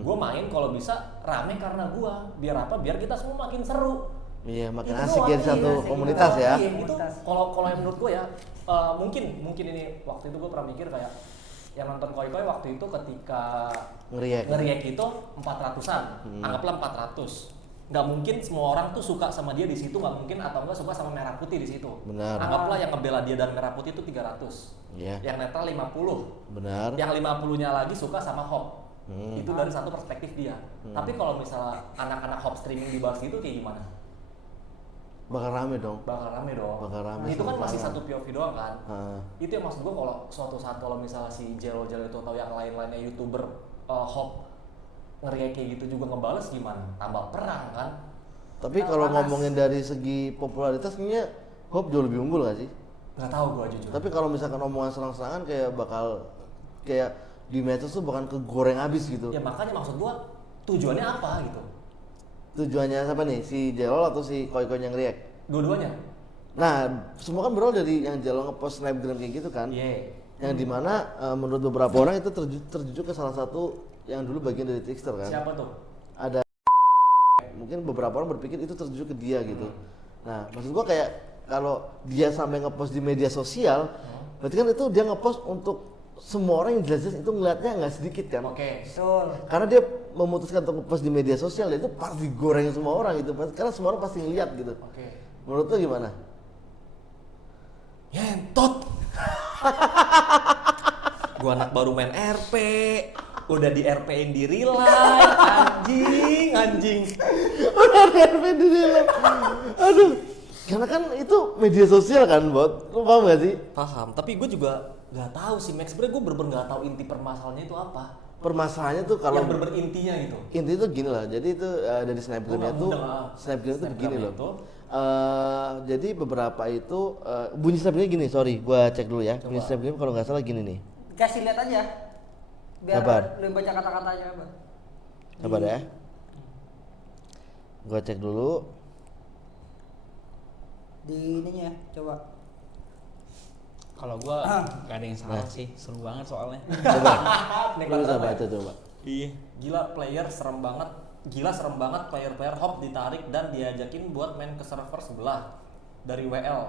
Gue main kalau bisa rame karena gue. Biar apa? Biar kita semua makin seru. Iya makin Itu asik doang, ya di iya, satu asik komunitas doang. ya. Iya, itu Komunitas. kalau yang menurut gue ya mungkin ini waktu itu gue pernah mikir kayak yang nonton Koi-Koi waktu itu ketika Ngeriak. itu 400-an, anggaplah 400. Nggak mungkin semua orang tuh suka sama dia di situ, nggak mungkin atau enggak suka sama merah putih di situ. Benar. Anggaplah yang ngebela dia dan merah putih itu 300. Iya. Yang netral 50. Benar. Yang 50-nya lagi suka sama Hawk. Itu dari satu perspektif dia. Tapi kalau misalnya anak-anak hop streaming dibahas itu kayak gimana? Bakal rame dong. Bakal rame dong. Bakal rame Itu kan sama masih sama. satu POV doang kan. Ah. Itu yang maksud gue kalau suatu saat kalau misalnya si Jelo-Jelo itu atau yang lain-lainnya YouTuber hop ngeriak kayak gitu juga ngebales gimana? Tambah perang kan? Tapi kalau ngomongin dari segi popularitas kayaknya Hop jauh lebih unggul gak sih? Nggak tahu gue jujur. Tapi kalau misalkan omongan serang-serangan kayak bakal kayak di medsos tuh bahkan kegoreng habis gitu. Ya makanya maksud gue tujuannya apa gitu? Tujuannya siapa nih? Si Jelol atau si Koi-Koi yang react? Dua-duanya. Nah, semua kan berawal dari yang Jelol ngepost snapgram kayak gitu kan? Iya. Yang dimana menurut beberapa orang itu terjujuk ke salah satu yang dulu bagian dari Trickster kan? Siapa tuh? Ada mungkin beberapa orang berpikir itu tertuju ke dia gitu. Nah, maksud gua kayak kalau dia sampai ngepost di media sosial, berarti kan itu dia ngepost untuk semua orang yang jelas-jelas itu ngeliatnya nggak sedikit kan? Oke. Betul. Karena dia memutuskan untuk ngepost di media sosial, itu pasti digoreng semua orang gitu, karena semua orang pasti ngeliat gitu. Oke. Menurut lo gimana? Yentot. Gua anak baru main RP, udah di RP-in di real life, anjing. Udah RP di dalam. Aduh. Karena kan itu media sosial kan, Bot. Lo paham gak sih? Paham, tapi gue juga nggak tahu sih Max. Sebenernya gue bener-bener nggak tahu inti permasalahannya itu apa. Permasalahannya tuh kalau Yang bener-bener intinya gitu. inti itu gini lah. Jadi itu dari snapgramnya Gua tuh, nggak mudah. snapgram itu begini Snapgram loh. itu. Jadi beberapa itu bunyi snapgramnya gini. Sorry, gua cek dulu ya. Bunyi Coba. snapgram kalau nggak salah gini nih. Kasih lihat aja. Biar Kabar. lu baca kata-katanya apa. Coba deh. Ya. Gua cek dulu. Di ininya coba. Kalau gua nggak ada yang salah sih, seru banget soalnya. Coba. Nikmat Lu bisa banget. baca coba. Iya. Gila player serem banget. Gila serem banget player-player hop ditarik dan diajakin buat main ke server sebelah dari WL.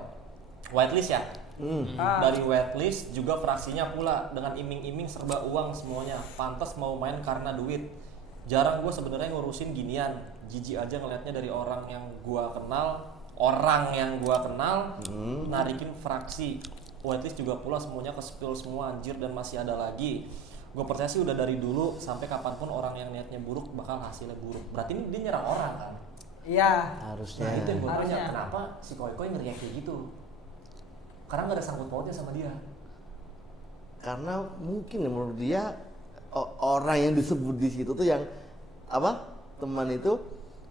Whitelist ya? Dari whitelist juga fraksinya pula dengan iming-iming serba uang semuanya. Pantas mau main karena duit. Jarang gue sebenarnya ngurusin ginian. Jijik aja ngelihatnya dari orang yang gua kenal, narikin fraksi. Whitelist juga pula semuanya ke spill semua anjir dan masih ada lagi. Gue percaya sih udah dari dulu sampai kapanpun orang yang niatnya buruk bakal hasilnya buruk. Berarti dia nyerang orang kan? Iya. Harusnya. Nah itu yang gue tanya, Harusnya. kenapa si Koi-Koi ngeriak kayak gitu? Karena gak ada sangkut pautnya sama dia. Karena mungkin ya menurut dia orang yang disebut di situ tuh yang apa? Teman itu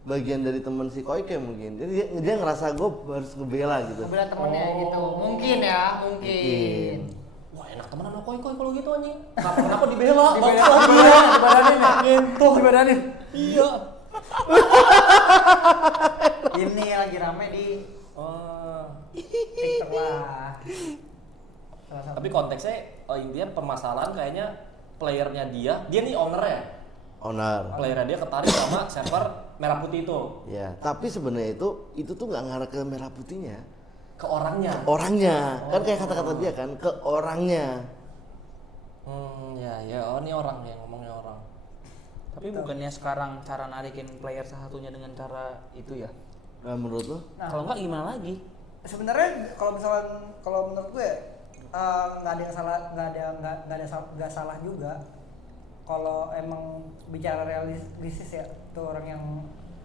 bagian dari teman si Koi-Koi mungkin. Jadi dia ngerasa gue harus ngebela gitu. Ngebela temennya gitu. Mungkin ya, mungkin. Wah enak temen sama Koi-Koi kalau gitu anjing. Kenapa dibela? Dibadanin ya? Ngentot. Dibadanin. Iya. Ini lagi rame di TikTok lah. Salah satu. Tapi konteksnya intinya permasalahan kayaknya playernya dia nih owner ya. Owner. Playernya dia ketarik sama server merah putih itu. Ya, tapi sebenarnya itu tuh nggak ngarah ke merah putihnya. Ke orangnya. Orangnya, kan kayak kata-kata dia kan, ke orangnya. Ya, oh ini orang yang ngomongnya orang. Tapi bukannya sekarang cara narikin player satunya dengan cara itu ya? Nah, menurut lo? Nah, Kalau enggak gimana lagi? sebenarnya kalau menurut gue nggak ada yang salah, nggak salah juga. Kalau emang bicara realistis ya, tuh orang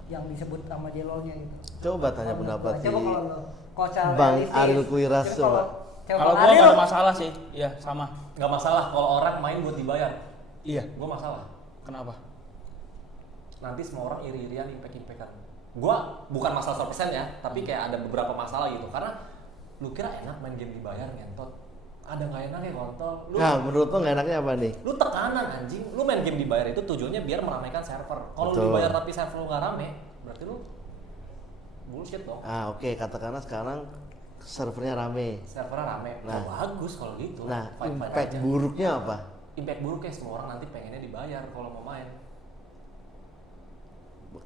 yang disebut sama Jelolnya gitu. Coba tanya pendapat si Coba kalau lo, kalau secara Bang realistis, Ariel Kuiras, jadi coba. Kalau gua nggak ada masalah sih, iya sama. Gak masalah kalau orang main buat dibayar. Iya. Gue masalah. Kenapa? Nanti semua orang iri-irian, impek-impekan. Gua bukan masalah 100% ya, tapi kayak ada beberapa masalah gitu. Karena lu kira enak main game dibayar ngentot. Ada nggak enak ya kontol? Nah, menurut lo nggak enaknya apa nih? Lu tekanan anjing. Lu main game dibayar itu tujuannya biar meramaikan server. Kalau lu Betul. dibayar tapi server lu nggak rame, berarti lu bullshit dong. Ah, oke, katakanlah sekarang servernya rame. Servernya rame. Nah. Bagus kalau gitu. Nah, Fine-fine impact aja. buruknya apa? Impact buruknya semua orang nanti pengennya dibayar kalau mau main.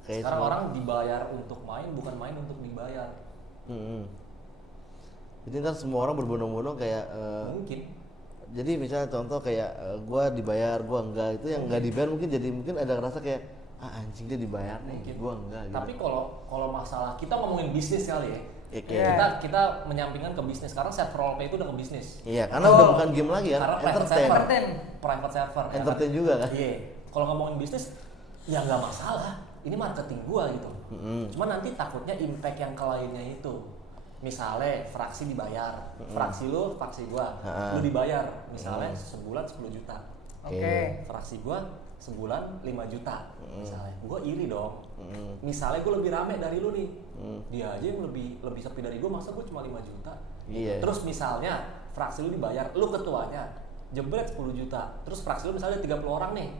Kayak Sekarang semua- orang dibayar untuk main, bukan main untuk dibayar. Jadi kan semua orang berbondong-bondong kayak Mungkin. jadi misalnya contoh kayak gua dibayar, gua enggak, itu yang enggak dibayar mungkin ada rasa kayak anjing dia dibayar nih, Mungkin. gua enggak gitu. Tapi kalau masalah kita ngomongin bisnis kali ya. Oke. Kita menyampingkan ke bisnis. Sekarang server roleplay itu udah ke bisnis. Iya, karena udah bukan game lagi kan, Karena private entertain. server. Private server. ya Entertain kan? juga kan? Iya. Kalau ngomongin bisnis, ya nggak masalah. Ini marketing gua gitu. Cuma nanti takutnya impact yang ke lainnya itu. Misalnya fraksi dibayar, fraksi lu, fraksi gua, lu dibayar. Misalnya sebulan 10 juta. Oke. Fraksi gua sebulan 5 juta. Misalnya, gua iri dong. Misalnya gua lebih rame dari lu nih. Dia aja yang lebih sepi dari gua, masa gua cuma 5 juta. Iya. Terus misalnya fraksi lu dibayar, lu ketuanya jebret 10 juta. Terus fraksi lu misalnya 30 orang nih.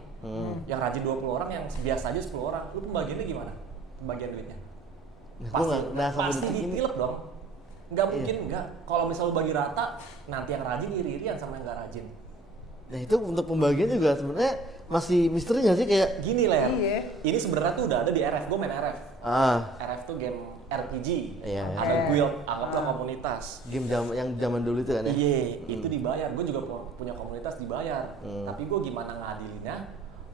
Yang rajin 20 orang, yang biasa aja 10 orang. Lu pembagiannya gimana? Pembagian duitnya? Pasti ditilep dong. Nggak mungkin enggak. Kalau misal lu bagi rata, nanti yang rajin iri-irian sama yang nggak rajin. Nah itu untuk pembagian juga sebenarnya masih misteri nggak sih kayak Gini Ler, Iya. ini sebenarnya tuh udah ada di RF, gue main RF. RF tuh game RPG, Iya, ada guild, anggaplah komunitas. game yang zaman dulu itu kan ya. Iya, itu dibayar. Gue juga punya komunitas dibayar. Tapi gue gimana ngadilinnya?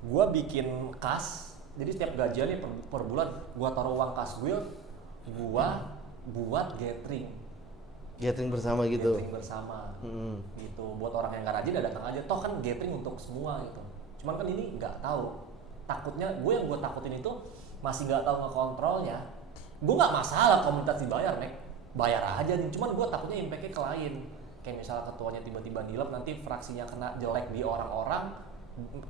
Gue bikin kas. Jadi setiap gajiannya per bulan, gue taruh uang kas guild, gue buat Gathering bersama gitu. gathering bersama. Gitu. Buat orang yang nggak rajin, ya datang aja. Toh kan gathering untuk semua gitu. Cuman kan ini nggak tahu. Takutnya yang gue takutin itu masih nggak tahu ngekontrolnya. Gue nggak masalah komunitas dibayar, Mek. Bayar aja nih. Cuman gue takutnya impactnya ke lain. Kayak misalnya ketuanya tiba-tiba nilep, nanti fraksinya kena jelek di orang-orang,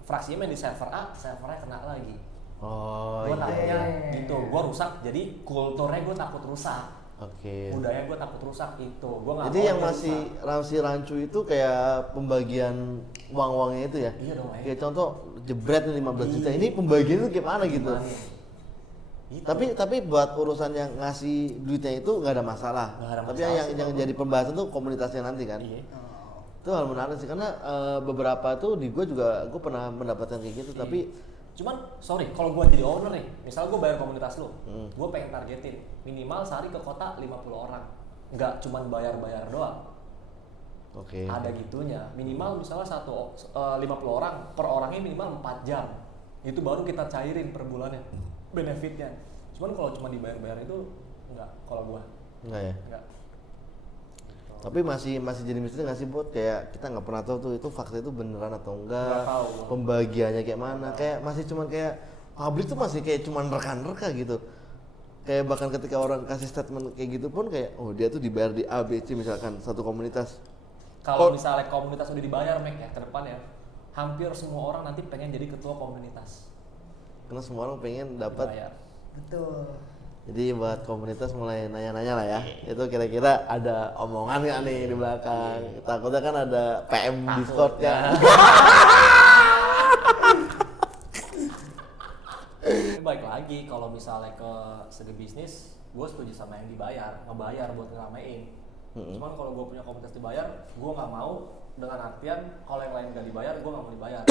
fraksinya main di server A, servernya kena lagi. Oh Gue takutnya iya. gitu. Gue rusak. Jadi kulturnya gue takut rusak. Oke. Budaya gue takut rusak itu. Gue nggak Jadi mau yang dia masih rancu itu kayak pembagian uang-uangnya itu ya. Iya dong, Kayak contoh jebret nih 15 juta. Ini pembagian itu gimana gitu. Gitu. Tapi buat urusan yang ngasih duitnya itu nggak ada masalah. Nggak ada Tapi masalah yang sih, yang kalau jadi pembahasan tuh komunitasnya nanti kan. Iya. Itu hal menarik sih karena beberapa tuh di gue juga gue pernah mendapatkan kayak gitu. Tapi Cuman sorry, kalau gue jadi owner nih, misal gue bayar komunitas lu, gue pengen targetin minimal sehari ke kota 50 orang, nggak cuman bayar-bayar doang. oke. Ada gitunya, minimal misalnya 50 orang, per orangnya minimal 4 jam. Itu baru kita cairin per bulannya benefitnya. Cuman kalau cuma dibayar-bayar itu nggak, kalau gue Enggak ya. nggak. Tapi masih jadi misteri nggak sih buat kayak kita nggak pernah tahu tuh itu fakta itu beneran atau enggak. Nggak tahu. Pembagiannya kayak mana. Kayak masih cuman kayak publik tuh masih kayak cuman reka-reka gitu. Kayak bahkan ketika orang kasih statement kayak gitu pun kayak oh dia tuh dibayar di A B C misalkan satu komunitas. Kalau misalnya komunitas udah dibayar, Mek, ya ke depan ya, hampir semua orang nanti pengen jadi ketua komunitas. Karena semua orang pengen dapat. Dibayar. Betul. Jadi buat komunitas mulai nanya-nanya lah ya. Itu kira-kira ada omongan nggak nih di belakang? Takutnya kan ada PM Discord ya. Baik lagi kalau misalnya ke segi bisnis, gue setuju sama yang ngebayar buat ngeramein. Cuman kalau gue punya komunitas dibayar, gue nggak mau dengan artian kalau yang lain nggak dibayar, gue nggak mau dibayar.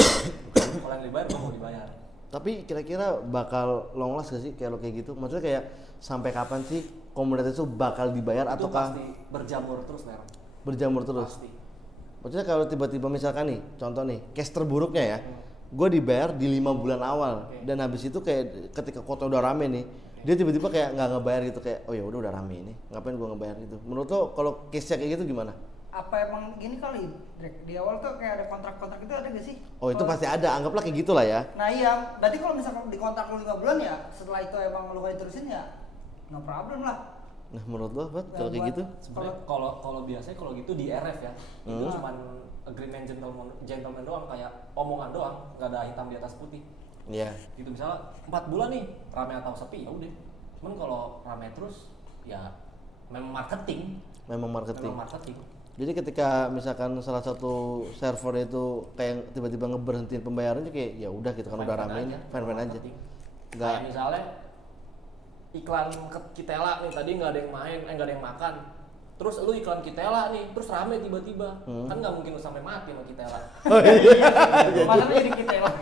Kalau yang dibayar, gue mau dibayar. Tapi kira-kira bakal long last gak sih kayak lo kayak gitu? Maksudnya kayak sampai kapan sih komunitas itu bakal dibayar Itu ataukah pasti berjamur terus, Mer. berjamur terus? Pasti. Maksudnya kalau tiba-tiba misalkan nih, contoh nih, case terburuknya ya, gue dibayar di 5 bulan awal dan habis itu kayak ketika kota udah rame nih, dia tiba-tiba kayak nggak ngebayar gitu kayak, oh ya udah rame ini, ngapain gue ngebayar gitu? Menurut lo kalau case-nya kayak gitu gimana? Apa emang gini kali, Drek? Di awal tuh kayak ada kontrak-kontrak itu ada gak sih? Oh itu Kalau- pasti ada, anggaplah kayak gitulah ya. Nah iya, berarti kalau misalkan di kontrak lu 5 bulan ya, setelah itu emang lu gak diterusin ya, no problem lah. Nah menurut lo, Bat, kalau Nah, kayak buat- gitu? Sebenarnya kalau biasanya kalau gitu di RF ya, itu cuman agreement gentleman doang, kayak omongan doang, nggak ada hitam di atas putih. Iya. Gitu misalnya 4 bulan nih rame atau sepi ya udah. Cuman kalau rame terus ya memang marketing. Memang marketing. Memang marketing. Jadi ketika misalkan salah satu server itu kayak tiba-tiba ngeberhentiin pembayarannya kayak ya udah gitu kan udah ramein, fine-fine aja. Kayak Nggak misalnya iklan Kitela nih tadi nggak ada yang main, nggak ada yang makan. Terus lu iklan Kitela nih, terus rame tiba-tiba. Kan nggak mungkin lu sampai mati sama Kitela. Makanya jadi kita lah.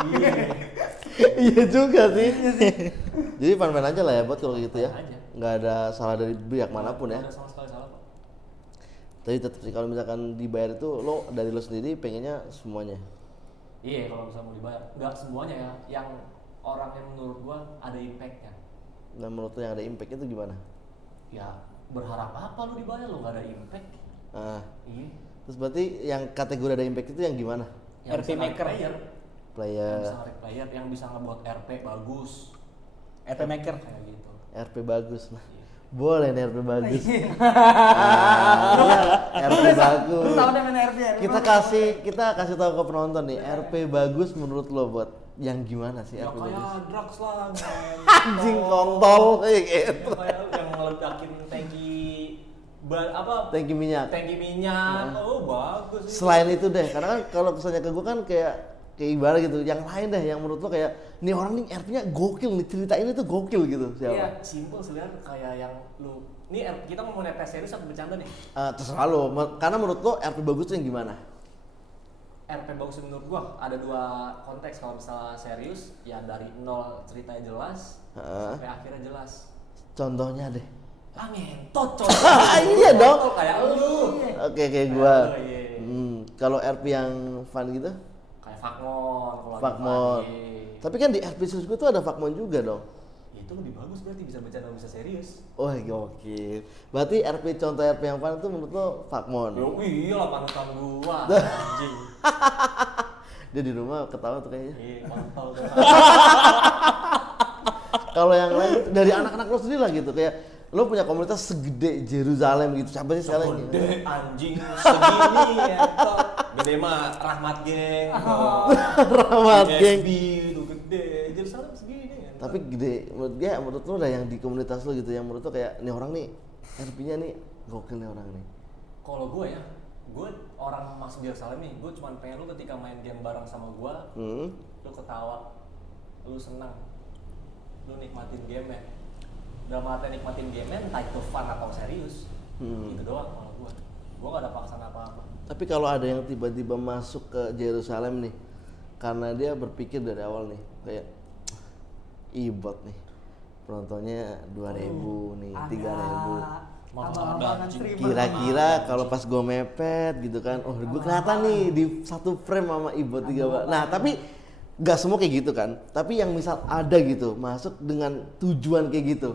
Iya juga sih. Jadi fine-fine aja lah ya buat kalau gitu ya. Fine aja. Nggak ada salah dari pihak manapun ya. Nggak ada sama sekali salah kok. Tapi tetap sih kalau misalkan dibayar itu lo dari lo sendiri pengennya semuanya. Iya kalau misalnya mau dibayar, nggak semuanya ya. Yang orang yang menurut gua ada impactnya. Dan menurut lo yang ada impact itu gimana? Ya berharap apa lu dibayar, lu nggak ada impact. Nah, Iya. terus berarti yang kategori ada impact itu yang gimana? Yang RP bisa naik maker. player. player, bisa nge-rank player, yang bisa ngebuat RP bagus, RP maker. kayak gitu. RP bagus. Nah, Iya. boleh nih RP bagus. Iya. RP bagus. Lu tahu deh main RP ya? Kita kasih tahu ke penonton nih, RP bagus menurut lo buat yang gimana sih Ya RP bagus? kayak drugs lah, men. Anjing kontol kayak gitu. Ya, kayak yang ngeledakin Tangki minyak. tangki minyak. Oh bagus sih. Selain itu deh, karena kan kalau kesannya ke gue kan kayak ibarat gitu, yang lain deh yang menurut lo kayak nih orang nih RP-nya gokil nih, cerita ini tuh gokil gitu siapa? Iya, simple sebenarnya kayak yang lu. Ini kita mau tes serius atau bercanda nih? Terserah lo, karena menurut lo RP bagus tuh yang gimana? RP bagus menurut gua ada dua konteks. Kalau misalnya serius, ya dari nol ceritanya jelas sampai akhirnya jelas. Contohnya deh. Ah ngentot contoh. Iya dong. Contoh kayak lu. Oke kayak gua. Iya. Kalau RP yang fun gitu? Kayak Fakmon, kalau lagi Fakmon. pagi. Tapi kan di RP serius gue tuh ada Fakmon juga dong. Ya, itu lebih bagus berarti bisa bercanda bisa serius. Oh gokil. Berarti contoh RP yang fun itu menurut lo Fakmon? Yo iya lah panutan gua anjing. Dia di rumah ketawa tuh kayaknya. Iya, mantap tuh. Kalau yang lain dari anak-anak lo sendiri lah gitu, kayak lo punya komunitas segede Jerusalem gitu, siapa sih sekarang? Gede anjing segini ya. Gede mah Rahmat Geng. Rahmat Geng. SB itu gede. Jerusalem segini ya. Tapi gede, menurut lo ada yang di komunitas lo gitu, yang menurut lo kayak nih orang nih RP-nya nih gokil nih orang nih. Kalau gue ya, gue orang masuk Jerusalem nih, gue cuma pengen lu ketika main game bareng sama gue, lu ketawa, lu senang, lu nikmatin game ya. Dalam arti nikmatin game entah itu fun atau serius, itu doang kalau gue gak ada paksaan apa-apa. Tapi kalau ada yang tiba-tiba masuk ke Jerusalem nih, karena dia berpikir dari awal nih, kayak ibot nih, penontonnya 2.000 nih, 3.000. Abang-abangan streamer. Kira-kira kalau pas gue mepet gitu kan, oh gue kelihatan nih di satu frame sama ibot 3. Nah tapi gak semua kayak gitu kan, tapi yang misal ada gitu, masuk dengan tujuan kayak gitu.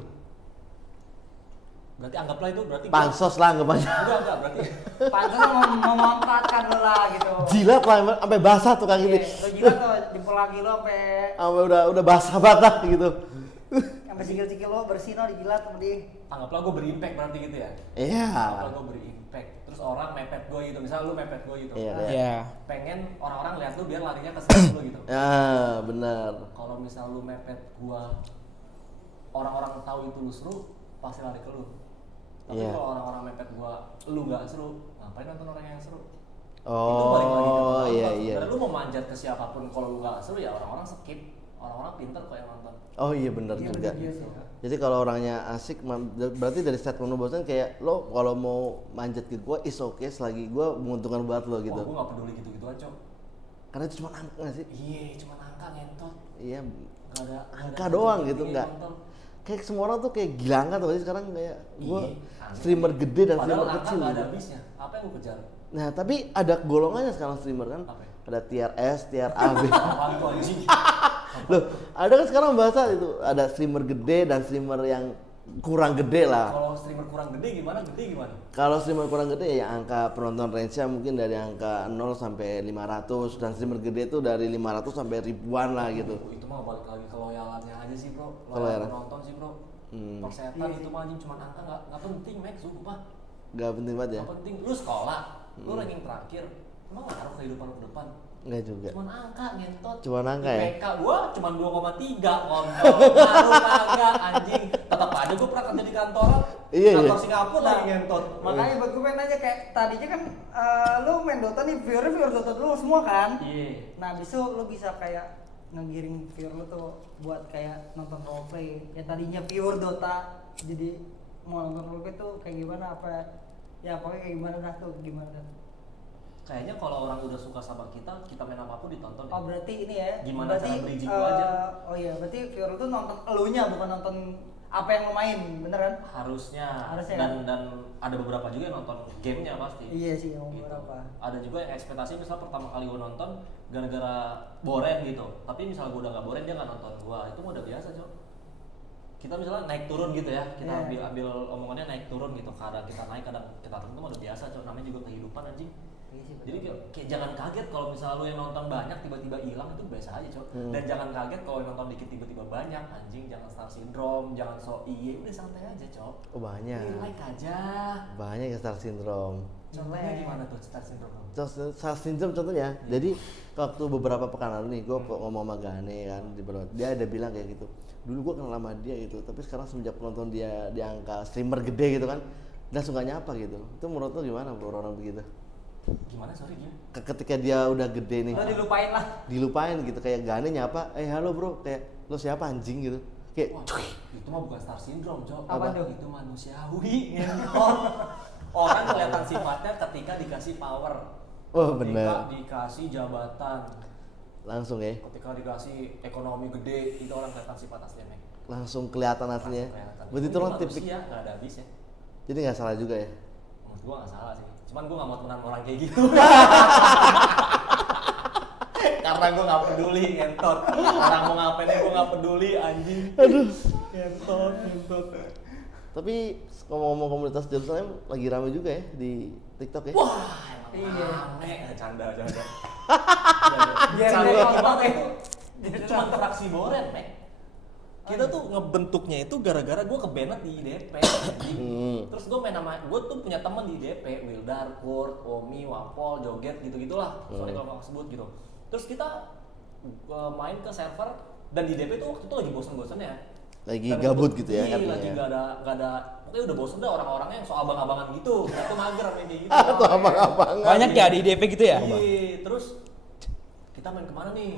Berarti anggaplah itu berarti Pansos lah anggapannya. enggak berarti. Pantes memanfaatkan lo lah gitu. Jilat lah sampai basah tuh kaki Iya, nih. lo gila tuh jempol lagi lo sampai Sampai udah basah banget gitu. sampai sikil-sikil lo bersih lo dijilat sama dia. Anggaplah gue berimpact berarti gitu ya. Iya. Anggaplah gue berimpact. Terus orang mepet gue gitu, misalnya lu mepet gue gitu. Iya, kayak- Iya. Pengen orang-orang lihat lu biar larinya ke sebelah lu gitu. Ya benar. Kalau misal lu mepet gua, orang-orang tahu itu lu seru, pasti lari ke lu. Tapi Iya. kalau orang-orang mepet gua, lu nggak seru, ngapain nonton orang yang seru? Itu Oh balik lagi ke penonton. iya iya. Sebenarnya lu mau manjat ke siapapun, kalau lu nggak seru ya orang-orang skip. Orang-orang pinter kok yang nonton. Oh iya benar Iya, juga. bener sih. Jadi kalau orangnya asik, berarti dari statement lo bosan kayak lo kalau mau manjat ke gua is okay selagi gua menguntungkan buat lo gitu. Wah, gua nggak peduli gitu-gituan, Cok. Karena itu cuma angka nggak sih? Iya, cuma angka ngentot. Iya. Nggak ada Angka doang gitu, tinggi nggak. nonton. Kayak semua orang tuh kayak gila angka tuh sih sekarang kayak gua Iya, angka. streamer gede dan Padahal streamer angka kecil. nggak ada Gitu. habisnya. Apa yang gua kejar? Nah tapi ada golongannya sekarang streamer kan? Apa ya? Ada tier S, tier A, B. Apaan tuh anjing? Loh, ada kan sekarang bahasa itu ada streamer gede dan streamer yang kurang gede lah. Kalau streamer kurang gede gimana? Gede gimana? Kalau streamer kurang gede ya angka penonton range-nya mungkin dari angka 0 sampai 500 dan streamer gede itu dari 500 sampai ribuan lah gitu. Itu mah balik lagi ke loyalannya aja sih bro. Loyalan. Loyalan penonton sih bro. Persetan itu mah anjing cuma angka nggak penting Max, sumpah. Gak penting banget ya? Nggak penting. Lu sekolah, lu ranking terakhir, emang ngaruh kehidupan lu ke depan? Enggak juga. Cuman angka ngentot. Cuman angka ya? IPK gua cuma 2,3 kontol. Ngaruh kagak anjing. Tetap aja gua pernah kerja di kantoran. Iya, Kantor iya. Singapura lagi ngentot. Makanya buat gue pengen nanya kayak tadinya kan lu main Dota nih viewer Dota dulu semua kan. Iya. Nah besok lu bisa kayak ngegiring viewer lu tuh buat kayak nonton roleplay yang tadinya pure Dota jadi mau nonton roleplay tuh kayak gimana apa ya pokoknya kayak gimana dah tuh gimana dah. Kayaknya kalau orang udah suka sama kita main apapun ditonton. Oh berarti ini ya Gimana berarti, cara bridging lu aja? Oh iya berarti viewer lu tuh nonton elunya bukan nonton apa yang lo main bener kan? Harusnya. Harusnya. Dan ada beberapa juga yang nonton gamenya pasti. Iya sih yang Gitu. beberapa. Ada juga yang ekspektasi misal pertama kali gue nonton gara-gara boren gitu, tapi misal gue udah gak boren dia nggak nonton gue, itu mah udah biasa Cok. Kita misalnya naik turun gitu ya, kita Iya. ambil omongannya naik turun gitu, kadang kita naik kadang kita turun, itu mah udah biasa Cok, namanya juga kehidupan anjing. Iya sih, Jadi betul. kayak jangan kaget kalau misalnya lu yang nonton banyak tiba-tiba hilang, itu biasa aja cok. Dan jangan kaget kalau yang nonton dikit tiba-tiba banyak, anjing. Jangan star syndrome, jangan so iye, udah santai aja cok. Oh banyak. Like aja. Banyak yang star syndrome. Contohnya gimana tuh star syndrome kamu? Star syndrome contohnya. Jadi waktu beberapa pekan lalu nih, gue ngomong sama Gane kan, dia ada bilang kayak gitu. Dulu gue kenal sama dia gitu, tapi sekarang semenjak penonton dia di angka streamer gede gitu kan, langsung gak nyapa gitu. Itu menurut lo gimana bro, orang begitu? Gimana sorry gimana? Ketika dia udah gede nih, Lo dilupain lah. dilupain gitu, kayak Gane nyapa, halo bro, kayak lo siapa anjing gitu. Kayak Wah, itu mah bukan star syndrome cok. Apa tuh? Itu manusiawi. ngentot. Orang kelihatan sifatnya ketika dikasih power. Oh, Ketika bener. dikasih jabatan, langsung ya, ketika dikasih ekonomi gede, itu orang kelihatan sifat aslinya. Mek. langsung kelihatan aslinya. Kelihatan. Berarti itu orang tipik, manusia, nggak ada habis ya. jadi nggak salah juga ya. Menurut gua nggak salah sih. Cuman gua nggak mau temenan sama orang kayak gitu. Karena gua nggak peduli, ngentot. Orang mau ngapain gua nggak peduli, anjing. Aduh. Ngentot. Tapi ngomong-ngomong komunitas Jerusalem lagi rame juga ya di TikTok ya. Wah, Iya. emang rame. Canda. Biar Canda dia kita nonton, itu cuma fraksi Boren, Mek. Kita tuh ngebentuknya itu gara-gara gue kebenet di IDP. Terus gue main sama, gue tuh punya temen di IDP, Wildar, Kurt, Omi, Wapol, Joget, gitu-gitulah. Sorry kalau nggak sebut gitu. Terus kita main ke server, dan di IDP tuh waktu itu lagi bosen-bosennya. Lagi Dan gabut itu- gitu ya, iya, artinya. lagi nggak ada, pokoknya udah bosen dah orang-orangnya yang so abang-abangan gitu. Nggak tuh mager kayak gitu. Atau abang-abangan. Banyak ya di DP gitu ya? Iya, terus kita main kemana nih?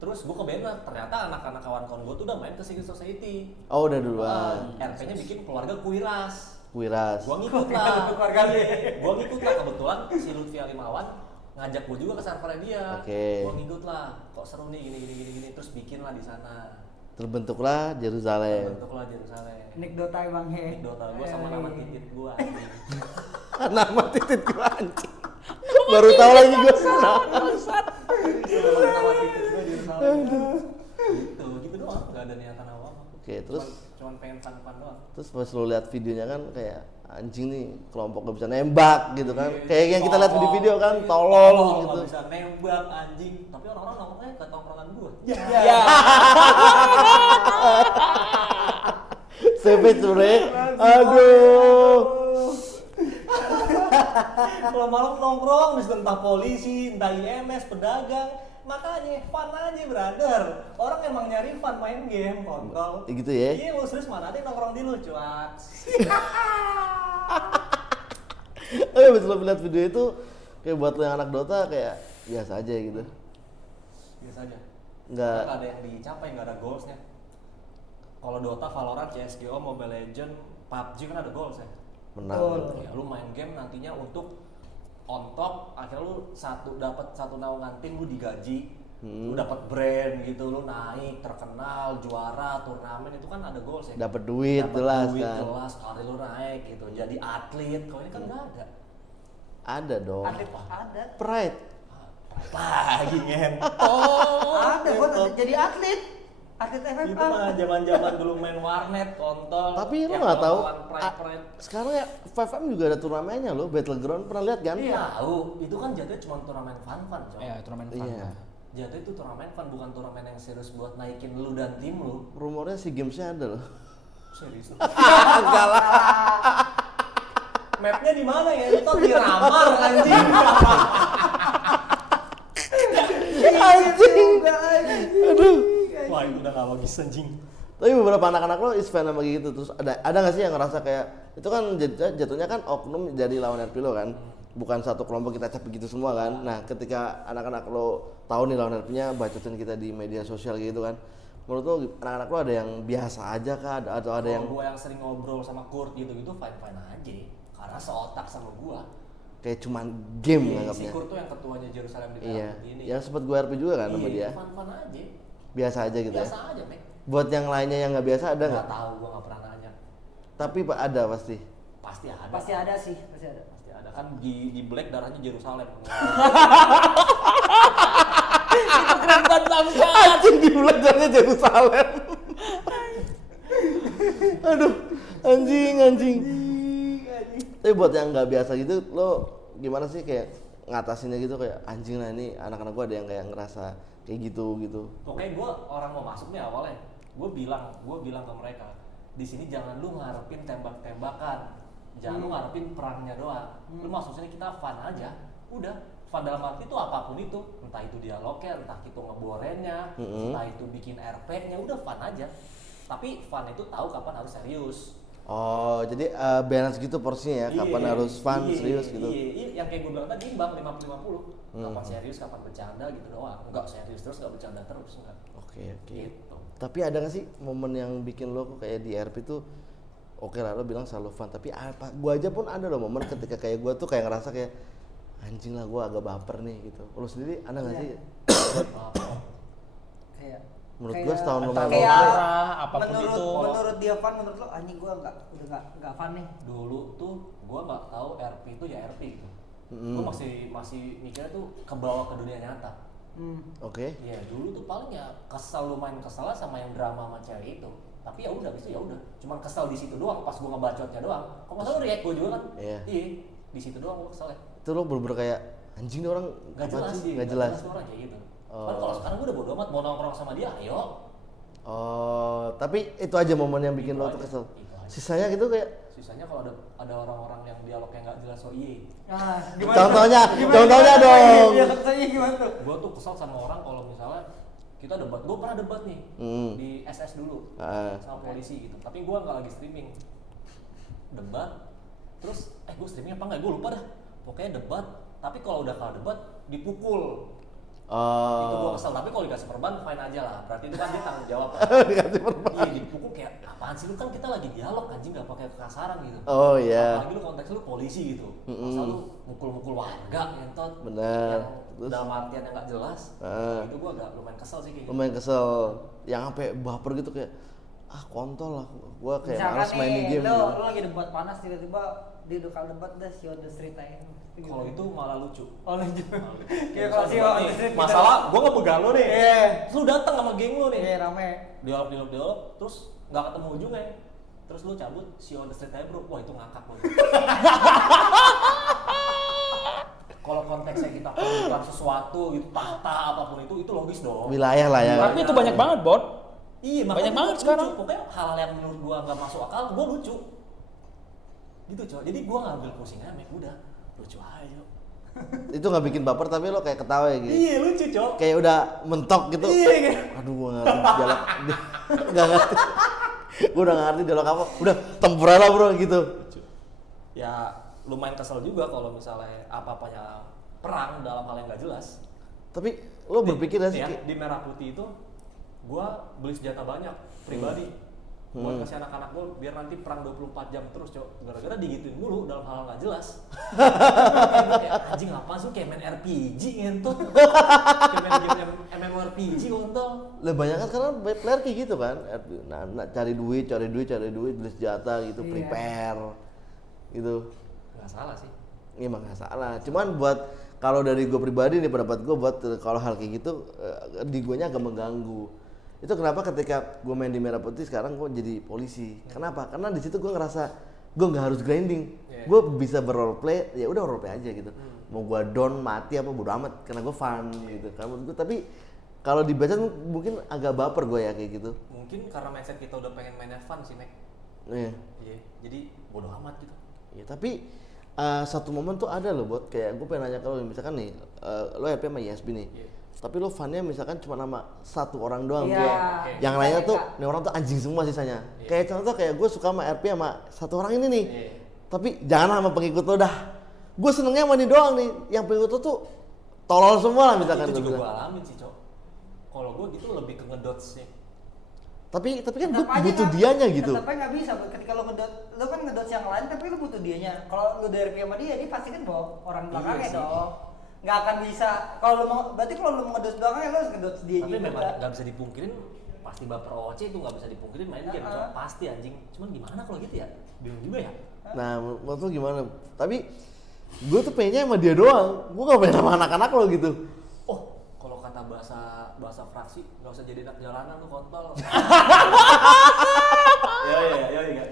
Terus gue ke Bena, ternyata anak-anak kawan-kawan gue tuh udah main ke Secret Society. Oh udah duluan. RP-nya bikin keluarga Kuiras. Wiras. Gua ngikut lah. Keluarga Gua ngikut lah, kebetulan si Lutfi Alimawan ngajak gue juga ke servernya dia. Oke. Gua ngikut lah. Kok seru nih gini, terus bikin lah di sana. Terbentuklah Jerusalem. Bentuklah Jerusalem. Nick Dota Bang He. Nik Dota gue sama nama titit gue. Nama titik gua anjing. Baru tahu lagi gua. Nama titit gue Jerusalem. Gitu doang. Gak ada niatan apa-apa. Oke, terus Cuman pengen fun-fun doang. terus pas lo lihat videonya kan kayak anjing nih kelompok gak bisa nembak gitu kan. Iya, Kayak yang kita lihat di video kan iya, tolol nggak gitu. bisa nembak anjing. Tapi orang-orang nongkrongnya ke tongkrongan gua. Ya. Savage bre. Aduh. Kalau malam nongkrong bisa entah polisi, entah IMS, pedagang. Makanya fun aja brother. Orang emang nyari fun main game, kontol. Ya gitu ya. Iya, lu serius mana ada yang nongkrong di lu, cuak. Oh ya betul, lo lihat video itu kayak buat lo yang anak Dota kayak biasa aja gitu. Biasa aja. Nggak Nggak ada yang dicapai, nggak ada goalsnya. Kalau Dota, Valorant, CSGO, Mobile Legends, PUBG kan ada goalsnya. menang. Betul. Ya, lu main game nantinya untuk on top, akhirnya lu dapat satu naungan tim, lu digaji, lu dapat brand gitu, lu naik, terkenal, juara, turnamen, itu kan ada goals ya. Dapat duit Dapet jelas duit, kan. jelas, karir lu naik gitu, jadi atlet. Kalau ini kan nggak ada. Ada dong. Atlet ada. Pride. Lagi ngen. Ada gua jadi atlet. Atlet Itu FFA. mah zaman-zaman dulu main warnet, kontol. Tapi lu yang nggak tahu lawan pride. sekarang ya 5M juga ada turnamennya loh, Battleground pernah lihat kan? Iya. Tahu, itu kan jatuhnya cuma turnamen fun-fun, coy. Ya, turnamen fun. Iya. Jatuh itu turnamen fun, bukan turnamen yang serius buat naikin lu dan tim lu. Rumornya si gamesnya ada loh. Serius. Enggak lah. Mapnya di mana ya? Itu di Ramar anjing. Anjing. Aduh. Wah, itu udah gak logis anjing. Tapi beberapa anak-anak lo is fan sama gitu, terus ada nggak sih yang ngerasa kayak itu kan jatuhnya kan oknum jadi lawan RP lo kan, bukan satu kelompok kita cap begitu semua kan. Nah ketika anak-anak lo tahu nih lawan RP-nya bacotin kita di media sosial gitu kan, menurut lo anak-anak lo ada yang biasa aja kah, atau ada yang Gua yang sering ngobrol sama Kurt gitu-gitu fine-fine aja. Karena seotak sama gua. kayak cuman game Si nganggapnya? Kurt tuh yang ketuanya Jerusalem di Iya, ini. yang sempat gue RP juga kan sama Iya, dia, fun-fun aja. biasa aja gitu ya. Biasa aja, Mek. Buat yang lainnya yang nggak biasa ada Gak nggak? tahu, gua gak pernah nanya. Tapi pak ada pasti. Pasti ada. Pasti ada sih, pasti ada. Pasti ada kan di Black darahnya Jerusalem. Itu keren banget bangsa. Anjing di belajarnya Jerusalem. Aduh, anjing. Tapi buat yang nggak biasa gitu, lo gimana sih kayak ngatasinnya gitu kayak anjing lah ini anak-anak gue ada yang kayak ngerasa kayak gitu. Pokoknya gue orang mau masuk nih awalnya, gue bilang ke mereka, di sini jangan lu ngarepin tembak-tembakan, jangan lu ngarepin perangnya doang. Lu masuk sini kita fun aja, udah. Fun dalam arti itu apapun itu, entah itu dialognya, entah itu ngeborennya, entah itu bikin RP-nya, udah fun aja. Tapi fun itu tahu kapan harus serius. Oh, jadi balance gitu porsinya ya, kapan harus fun, serius gitu. Iya, yang kayak gue bilang tadi imbang 50-50. Kapan serius, kapan bercanda gitu doang. Enggak serius terus, enggak bercanda terus, enggak. Oke. Gitu. Tapi ada gak sih momen yang bikin lo kayak di RP tuh oke lah lo bilang selalu fun, tapi apa gua aja pun ada loh momen ketika kayak gua tuh kayak ngerasa kayak anjing lah gua agak baper nih gitu. Lo sendiri ada gak sih? Kayak Menurut gua setahun lo Entah nggak kayak marah, apapun itu. menurut dia fun, menurut lo anjing gua nggak fun nih. Dulu tuh gue nggak tahu RP itu ya RP gitu. Gue masih mikirnya tuh ke bawah ke dunia nyata. Oke. Iya dulu tuh paling ya kesel, lumayan kesel lah sama yang drama sama cewek itu. Tapi ya udah, bisa ya udah. Cuman kesel di situ doang, pas gue ngebacotnya doang. Kalau nggak salah react gue juga kan. Iya. Di situ doang gue kesel ya. Itu lo bener-bener kayak anjing nih orang Gak apaan jelas sih? sih, Nggak jelas. orang kayak gitu. Kan kalau sekarang gue udah bodo amat, mau nongkrong sama dia, ayo. Oh, tapi itu aja momen yang bikin Itu lo aja, tuh kesel. itu aja. Sisanya gitu kayak Sisanya kalau ada orang-orang yang dialognya nggak jelas, oh iya. Nah, Contohnya dong. Iya, contohnya gimana tuh? Gue tuh kesal sama orang kalau misalnya kita debat, gue pernah debat nih di SS dulu sama polisi gitu, tapi gue nggak lagi streaming, debat, terus gue streaming apa nggak, gue lupa dah, pokoknya debat, tapi kalau udah kalah debat dipukul, itu gue kesel, tapi kalau dikasih perban fine aja lah, berarti itu kan dia tanggung jawab kan. Dikasih perban. Iya dipukul kayak apaan sih, lu kan kita lagi dialog anjing, nggak pakai kekasaran gitu. Oh iya. Apalagi lu konteks lu polisi gitu, masa lu mukul-mukul warga ngentot, Bener. yang dalam artian yang nggak jelas, itu gue agak lumayan kesel sih kayak gitu. Lumayan kesel, yang sampai baper gitu kayak kontol lah, gua kayak Misalkan malas main di nih, game lo gitu. lagi debat panas, tiba-tiba di dekal debat dah si on the street aja. Kalau itu malah lucu. Oh lucu. Kayak Kayak kalau si on the street kita- masalah gua ngebegal lu nih. Iya. Terus lu datang sama geng lu nih. Iya rame. Dialog, terus nggak ketemu ujungnya. Terus lu cabut si on the street aja bro. Wah itu ngakak banget. Kalau konteksnya kita melakukan sesuatu gitu, tahta apapun itu logis dong. Wilayah lah ya. Tapi itu banyak banget, Bot. Iya, Banyak makanya banget lucu. sekarang. Pokoknya hal yang menurut gua nggak masuk akal, gua lucu. Gitu coy. Jadi gua ngambil pusing aja, udah lucu aja. Itu nggak bikin baper tapi lo kayak ketawa ya gitu. Iya lucu coy. Kayak udah mentok gitu. Iya gitu. Aduh gua nggak ngerti dialog. Nggak ngerti. Gua udah nggak ngerti dialog apa. Udah tempur lah bro gitu. Ya lumayan kesel juga kalau misalnya apa-apanya perang dalam hal yang nggak jelas. Tapi lo berpikir gak sih? Ya, di Merah Putih itu gua beli senjata banyak pribadi buat kasih anak-anak gua biar nanti perang 24 jam terus cok, gara-gara digituin mulu dalam hal nggak jelas. Kayak anjing apa sih, kayak main RPG ngentot, kayak main game MMORPG kontol. Lah banyak kan sekarang player kayak gitu kan. Nah, cari duit, beli senjata gitu, Iya. prepare gitu. Nggak salah sih. Iya emang nggak salah. Cuman buat kalau dari gue pribadi nih pendapat gue buat kalau hal kayak gitu di guanya agak mengganggu. Itu kenapa ketika gue main di Merah Putih sekarang gue jadi polisi. Kenapa? Karena di situ gue ngerasa gue nggak harus grinding. Gue bisa berroleplay, ya udah roleplay aja gitu. Mau gue down mati apa bodo amat karena gue fun gitu. Karena menurut gue tapi kalau dibaca mungkin agak baper gue ya kayak gitu. Mungkin karena mindset kita udah pengen mainnya fun sih, Mek. Iya. Iya, jadi bodo amat gitu. Ya, tapi satu momen tuh ada loh buat kayak gue pengen nanya ke lo misalkan nih lo RP sama ISB nih. Tapi lo funnya misalkan cuma nama satu orang doang Iya. gua. Oke. Yang lainnya tuh Mereka. nih orang tuh anjing semua sisanya. Kayak contoh kayak gue suka sama RP sama satu orang ini nih. Iya. Tapi jangan sama pengikut lo dah. Gue senengnya sama ini doang nih. Yang pengikut lo tuh tolol semua lah misalkan Itu gua juga bilang. gue alamin sih, Cok. Kalau gue gitu lebih ke ngedots sih. Tapi kan gue Tetap aja butuh nggak- dianya gitu. Tetap aja nggak bisa ketika lo ngedot, lo kan ngedot yang lain tapi lo butuh dianya. Kalau lo dari sama dia pasti kan bawa orang belakangnya sih. dong. Nggak akan bisa. Kalau lo mau, berarti kalau lo mau ngedot belakangnya lo harus ngedot dia Tapi juga. memang nggak bisa dipungkirin, pasti baper OC itu nggak bisa dipungkirin main game, Cok. Pasti anjing. Cuman gimana kalau gitu ya? Bingung juga ya. Nah, menurut lo gimana? Tapi gue tuh pengennya sama dia doang. Gue gak pengen sama anak-anak lo gitu. Oh, kalau kata bahasa fraksi nggak usah jadi anak jalanan lu kontol. Iya.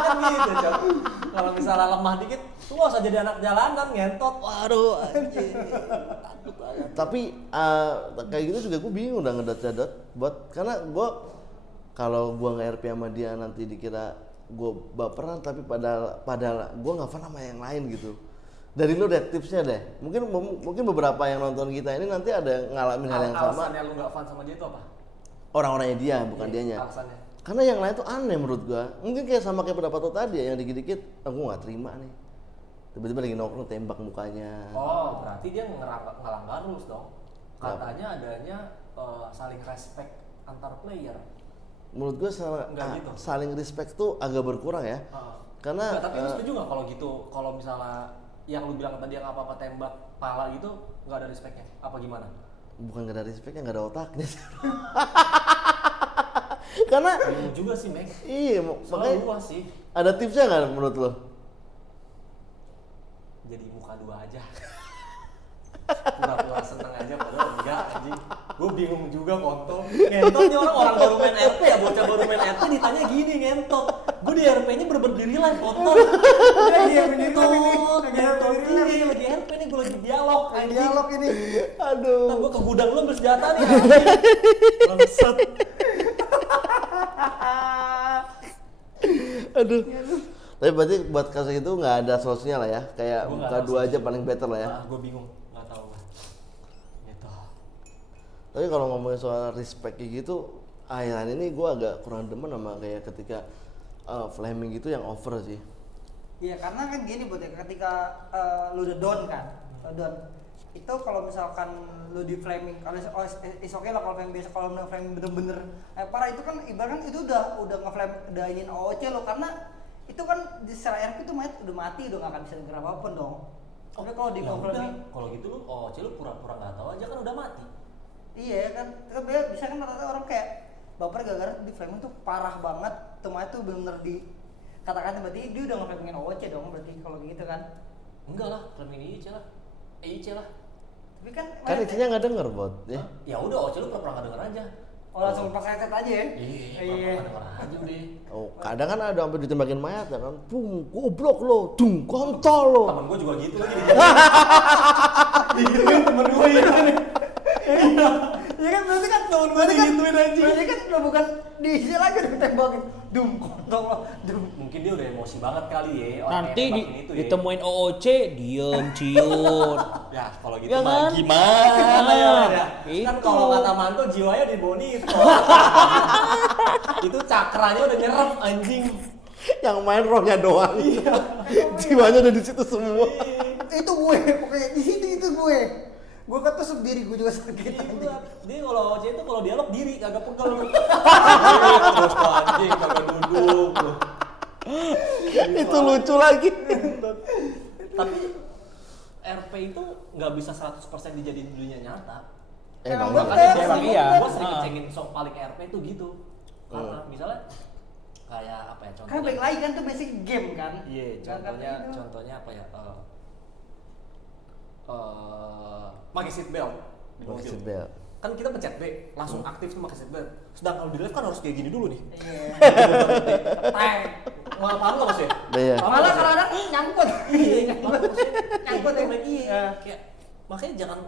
Kan gitu, Cok. Kalau misalnya lemah dikit, lu gak usah jadi anak jalanan ngentot. Waduh, anjing. Takut banget. Tapi kayak gitu juga gue bingung udah ngedot buat karena gue kalau gue nge-RP sama dia nanti dikira gue baperan tapi padahal gue nggak pernah sama yang lain gitu. Dari lu deh tipsnya deh. Mungkin beberapa yang nonton kita ini nanti ada yang ngalamin hal yang sama. Alasannya lu gak fun sama dia itu apa? Orang-orangnya dia bukan dianya. Alasannya. Karena yang lain tuh aneh menurut gue. Mungkin kayak sama kayak pendapat lo tadi ya, yang dikit-dikit aku nggak terima nih. Tiba-tiba lagi nongkrong tembak mukanya. Oh, berarti dia ngelanggar rules dong. Katanya adanya saling respect antar player. Menurut gue Nggak gitu. saling respect tuh agak berkurang ya. Karena Nggak, tapi lu setuju nggak kalau gitu? Kalau misalnya yang lu bilang tadi yang apa-apa tembak pala gitu nggak ada respectnya? Apa gimana? bukan gak ada respectnya, gak ada otaknya. Karena Bingung juga sih, Meg. iya Soalnya makanya luas sih. ada tipsnya nggak menurut lo? Jadi muka dua aja. Pura-pura seneng aja padahal enggak anjing. Gue bingung juga kontol. Ngentot nih orang baru main RP ya, bocah baru main RP ditanya gini ngentot. Gue di RP-nya berdiri live kontol. Iya bener Tuh, ngentot ini lagi RP nih, gue lagi dialog anjing. dialog ini. Aduh. Ntar gue ke gudang lu ambil senjata nih anjing. Bangsat. Aduh. Tapi berarti buat kasus itu nggak ada solusinya lah ya. Kayak Gua nggak buka tahu dua sih. aja paling better lah ya. Gue bingung, nggak tahu lah. Gitu. Tapi kalau ngomongin soal respect kayak gitu, akhir-akhir ini gue agak kurang demen sama kayak ketika flaming gitu yang over sih. Iya karena kan gini buat ya, ketika lu udah down kan, down itu kalau misalkan lu di flaming, kalau is okay lah kalau flaming biasa, kalau flaming bener-bener parah itu kan ibaratkan itu udah nge-flame, udah inin OOC lo, karena itu kan di secara RP itu udah mati, udah gak akan bisa gerak apapun dong. Tapi kalau di Ya udah, flaming, kalau gitu lu, lu pura-pura nggak tahu aja kan udah mati. iya kan, bisa kan rata-rata orang kayak baper gara-gara di flaming tuh parah banget, tuh bener-bener di kata-kata berarti dia udah nge-flamingin OOC dong berarti kalau gitu kan. Enggak lah, flaming IC lah. IC lah. Tapi kan Kan isinya nggak denger bot ya. Ya udah, lu pura-pura nggak denger aja. oh langsung pas reset aja ya. Iya, pura-pura nggak denger aja udah. Oh, kadang kan ada sampai ditembakin mayat ya kan. Bung, goblok lo, dung, kontol lo. Temen gue juga gitu lagi digituin temen gue itu nih. Iya kan berarti kan tahun gue digituin aja. Berarti kan udah bukan diisi lagi udah ditembakin. Dum kontol lo. Dum. Mungkin dia udah emosi banget kali ya. orang Nanti yang tembakin itu ya. ditemuin OOC, diem ciut. Ya kalau gitu Ya mah kan? gimana ya? Kan Itu. kalau kata Manto jiwanya di Bonito. Itu cakranya udah nyerap anjing. Yang main rohnya doang. Jiwanya udah di situ semua. Itu gue pokoknya di situ itu gue. Gue kan tusuk diri gue juga sakit anjing. Dia kalau OC itu kalau dialog diri kagak pegel. Terus anjing kagak duduk. Itu lucu lagi. Tapi RP itu nggak bisa 100% dijadiin dunia nyata. Emang Bang, bener. Emang iya. Gue sering ngecengin sok paling RP itu gitu. Karena misalnya kayak apa ya Kan contohnya? balik lagi kan tuh basic game kan. Iya, Kan itu. contohnya apa ya? Pakai seatbelt di Pakai mobil. seatbelt. Kan kita pencet B, langsung aktif tuh pakai seatbelt. Sedangkan kalau di live kan harus kayak gini dulu nih. Iya. Teng. Malah paham nggak mas ya? Iya. Paham Malah nggak, Mas, ya? kadang nyangkut. Iya, nyangkut Nyangkut ya. iya. Kayak makanya jangan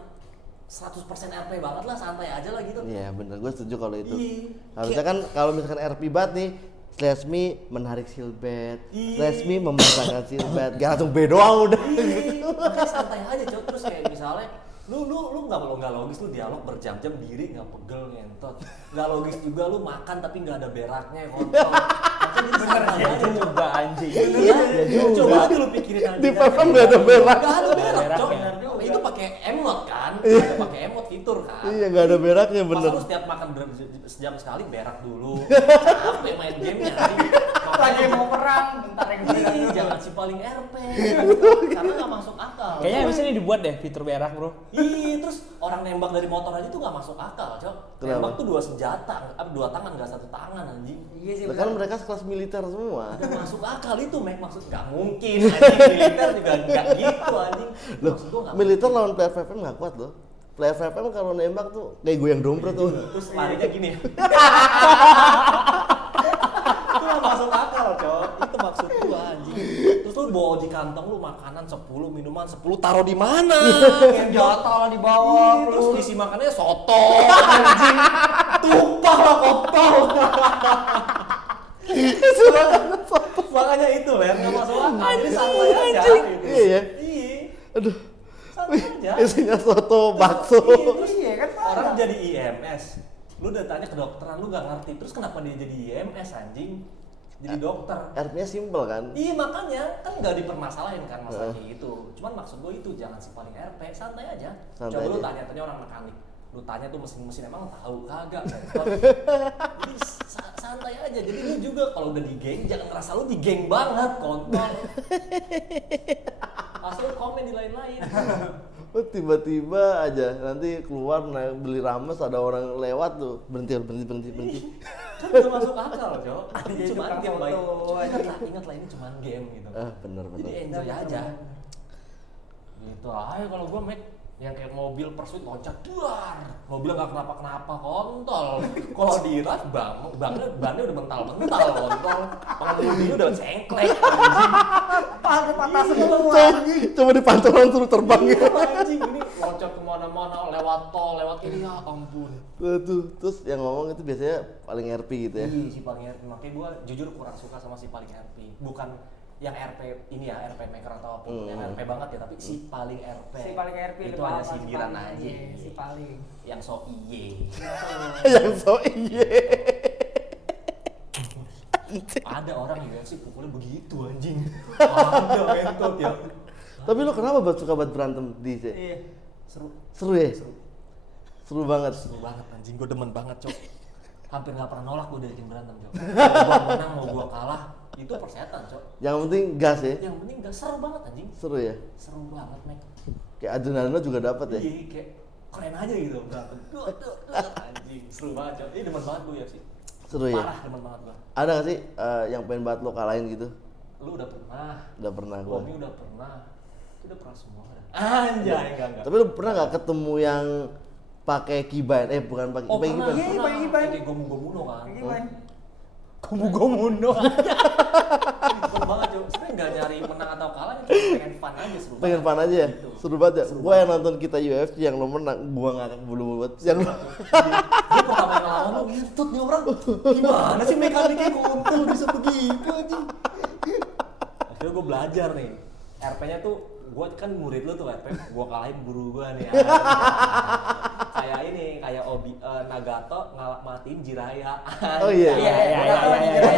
100% RP banget lah, santai aja lah gitu. Iya bener, gue setuju kalau itu. Iya. Harusnya kan kalau misalkan RP bat nih, slash me menarik silbet, Iya. slash me memasangkan silbet, gak langsung B doang udah. Iya, makanya santai aja cok. Terus kayak misalnya lu nggak logis, lu dialog berjam-jam diri nggak pegel ngentot, nggak logis juga lu makan tapi nggak ada beraknya kontol. Makanya jadi santai Ya aja cok. juga anjing. Iya, juga. coba aja lu pikirin aja. Di PFM nggak ada berak. Nggak ada berak cok. Beraknya. Itu pakai emot kan, ada pakai emot fitur kan. Iya gak ada beraknya bener. Masa lu setiap makan sejam sekali berak dulu. Capek main gamenya. Lagi mau perang, bentar yang Iya, jangan si paling RP. Karena nggak masuk akal. Kayaknya abis ini dibuat deh fitur berak bro. Iya, terus orang nembak dari motor aja tuh nggak masuk akal, cok. Kenapa? Nembak tuh 2 senjata, 2 tangan nggak 1 tangan anjing. Iya sih. Lah kan mereka sekelas militer semua. Nggak masuk akal itu, Mek, maksud nggak mungkin anjing, militer juga nggak gitu anjing. Loh, Maksud gua nggak militer lawan player FFM gak kuat loh. Player FFM kalau nembak tuh kayak goyang dompet tuh. mungkin. Terus larinya gini. Itu nggak masuk akal, cok. Itu maksud gua anjing. Terus lu bawa di kantong lu makanan 10, minuman 10, taruh di mana? Yang jatuh lah di bawah. Ih, terus isi makanannya soto, anjing, tumpah lah kontol. Makanya itu Ler, nggak masuk akal. Jadi santai aja. Gitu. Iya ya. Iya. Aduh. Santai aja. Isinya soto, bakso. Iya kan Orang jadi IMS, lu udah tanya ke dokteran, lu gak ngerti. Terus kenapa dia jadi IMS anjing? Jadi dokter. Artinya simpel kan? Iya makanya kan nggak dipermasalahin kan masalah kayak gitu. Cuman maksud gue itu jangan simpalin RP, santai aja. Santai Coba lu aja. tanya orang mekanik, lu tanya tuh mesin-mesin emang tahu kagak? Jadi santai aja. Jadi lu juga kalau udah di geng jangan ngerasa lu di geng banget, kontol. Asal lu komen di lain-lain. Oh, tiba-tiba aja nanti keluar naik beli rames ada orang lewat tuh berhenti. Kan gak masuk akal, Cok. Ini Jadi cuma tukang game baik. foto aja. Ingatlah ini cuma game gitu. Bener. Jadi enjoy aja. Gitu aja kalau gua make yang kayak mobil Pursuit loncat duar. Mobil nggak kenapa-kenapa kontol. Kalau di ras bannya udah mental-mental kontol. Pengemudinya udah cengklek. patah semua. Coba di pantulan suruh terbang ya. Anjing ini loncat kemana-mana lewat tol, lewat ini ya ampun. Tuh, terus yang ngomong itu biasanya paling RP gitu ya. Iya si paling RP, makanya gue jujur kurang suka sama si paling RP. Bukan yang RP ini ya, RP maker atau apapun, yang RP banget ya, tapi si paling RP. Si paling RP itu hanya sindiran aja. Iya, si paling. Yang so iye. Yang so iye. Ada orang UFC pukulnya begitu anjing. Ada mentot ya. Tapi lo kenapa suka banget berantem di sini? Iya. Seru ya? Seru banget. Seru banget anjing, gue demen banget cok. Hampir nggak pernah nolak gue dari tim berantem cok. Mau gue menang mau gue kalah itu persetan cok. Yang penting gas ya. Yang penting gak seru banget anjing. Seru ya. Seru banget Mek. Kayak adrenalin juga dapat ya. Iya kayak keren aja gitu berantem. Duh, anjing seru banget cok. Ini demen banget gue UFC. Seru ya. Parah demen banget gue. Ada gak sih yang pengen banget lo kalahin gitu? Lu udah pernah. Udah pernah gua. Bobby udah pernah. Itu udah pernah semua dah. Anjay enggak. Tapi lo pernah gak ketemu yang pakai kibain? Bukan pakai Oh kibain. pernah, Iya, pernah. pakai kibain. Kayak gomu-gomuno kan. Gimana? Gomu-gomuno. Bener banget cuy. Sebenernya nggak nyari menang atau kalah, cuma pengen fun aja seru. Pengen fun aja ya? Gitu. Seru banget ya? Seru Gua yang nonton kita UFC yang lo menang, gua ngakak belum buat. Yang lo Gue pertama yang ngelawan lo ngintut nih orang. Gimana sih mekaniknya kontol bisa begitu anjing. Akhirnya gue belajar nih. RP-nya tuh gue kan murid lo tuh RP, gue kalahin guru gue nih. Kayak ini, kayak Nagato matiin Jiraiya. Oh iya. Iya,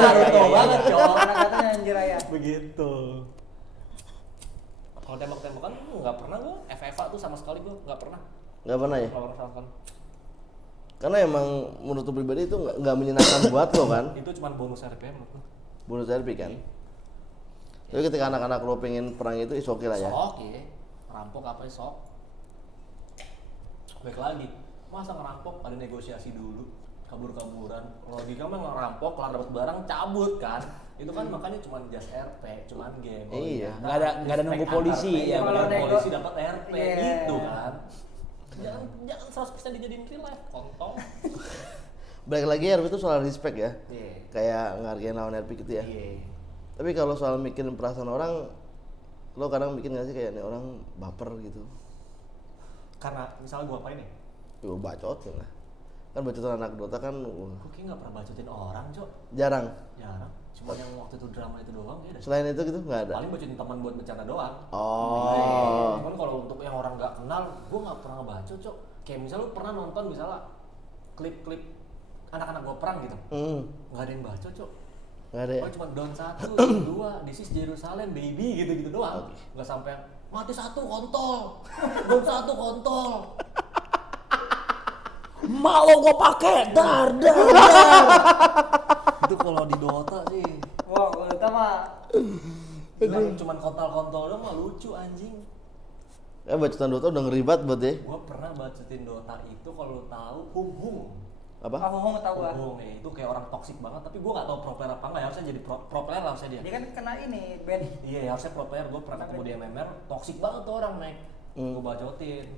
Naruto banget cowok. Anak katanya anjir ya. Begitu. Kalau tembak-tembakan nggak pernah gue, FFA tuh sama sekali gue nggak pernah. nggak pernah ya? Lawan sama sekali. Karena emang menurut lo pribadi itu nggak menyenangkan buat lo kan? Itu cuma bonus RPM menurut gue. Bonus RP kan? Tapi ketika anak-anak lo pengen perang itu is oke lah ya? Sok ya, rampok apa sok. Baik lagi, masa ngerampok ada negosiasi dulu, kabur-kaburan. Logika mah ngerampok, kelar dapat barang cabut kan. Itu kan makanya cuma just RP, cuma game. Iya. Nggak ada nunggu polisi, ya, Kalau benar. polisi dapat RP Iya. gitu kan. Jangan 100% dijadiin real life, kontol. Balik lagi RP itu soal respect ya? Iya. Kayak ngargain lawan RP gitu ya? Iya. Tapi kalau soal mikirin perasaan orang, lo kadang bikin gak sih kayak nih orang baper gitu? Karena misalnya gua apain nih? Yo bacotin lah. Kan bacotan anak Dota kan Gue kayak nggak pernah bacotin orang, Cok. jarang. Jarang. Cuma yang waktu itu drama itu doang ya. Selain itu gitu nggak ada. Paling bacotin teman buat bercanda doang. Oh. Cuman kalau untuk yang orang nggak kenal, gue nggak pernah ngebacot, Cok. Kayak misalnya lu pernah nonton misalnya klip-klip anak-anak gue perang gitu. Nggak ada yang bacot, Cok. Nggak ada ya? Oh, cuma down 1, down 2, this is Jerusalem baby gitu-gitu doang. Nggak sampai mati 1 kontol. Down 1 kontol. Mau gue pakai dar. Itu kalau di Dota sih. Wah, kalau kita mah Cuman kontol-kontol doang mah lucu anjing. Ya bacotan Dota udah ngeribat buat ya. Gua pernah bacotin Dota itu kalau lu tahu Hung. Apa? mau tahu gua. Hung ya, itu kayak orang toksik banget, tapi gua nggak tahu pro player apa enggak, harusnya jadi pro player lah harusnya dia. Dia kan kena ini ban. Iya, harusnya pro player. Gua pernah ketemu di MMR, toksik banget tuh orang, Mek. Gua bacotin.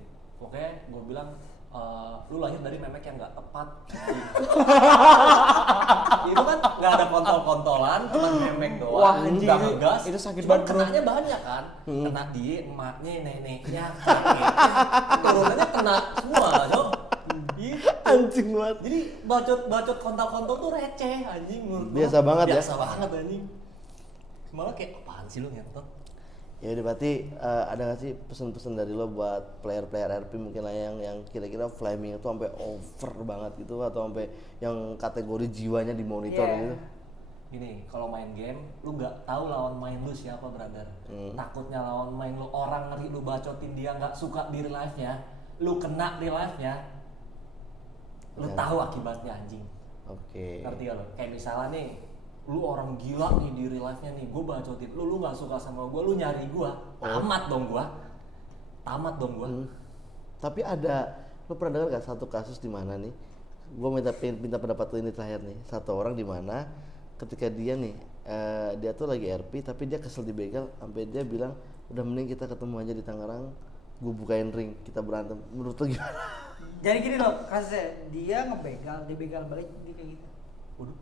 Oke, gua bilang lu lahir dari memek yang nggak tepat. Itu kan nggak ada kontol-kontolan, cuma memek doang. Wah, anjing, udah ngegas, itu sakit cuman banget, bro. kenanya banyak kan, kena dia, emaknya, neneknya, turunannya kena semua, Cok. Gitu. Anjing banget. Jadi bacot kontol tuh receh anjing menurut gua. Biasa banget ya? Biasa banget anjing. Malah kayak apaan sih lu ngentot? Ya udah berarti ada nggak sih pesan-pesan dari lo buat player-player RP mungkin lah yang kira-kira flaming itu sampai over banget gitu atau sampai yang kategori jiwanya dimonitor Iya. gitu? Gini, kalau main game, lu nggak tahu lawan main lu siapa, brother. Takutnya lawan main lu orang ngeri lu bacotin dia nggak suka di real life-nya, lu kena real life-nya, lu Ya. tahu akibatnya anjing. Oke. Ngerti gak lo? Kayak misalnya nih, lu orang gila nih di real life-nya nih, gue bacotin lu nggak suka sama gue, lu nyari gue, tamat dong gue. Tapi ada, lo pernah dengar gak satu kasus di mana nih? Gue minta pendapat lo ini terakhir nih. Satu orang di mana ketika dia nih, dia tuh lagi RP tapi dia kesel dibegal sampai dia bilang udah mending kita ketemu aja di Tangerang, gue bukain ring, kita berantem. Menurut lo gimana? Jadi gini loh, kasusnya dia dibegal balik dia kayak gitu. Waduh,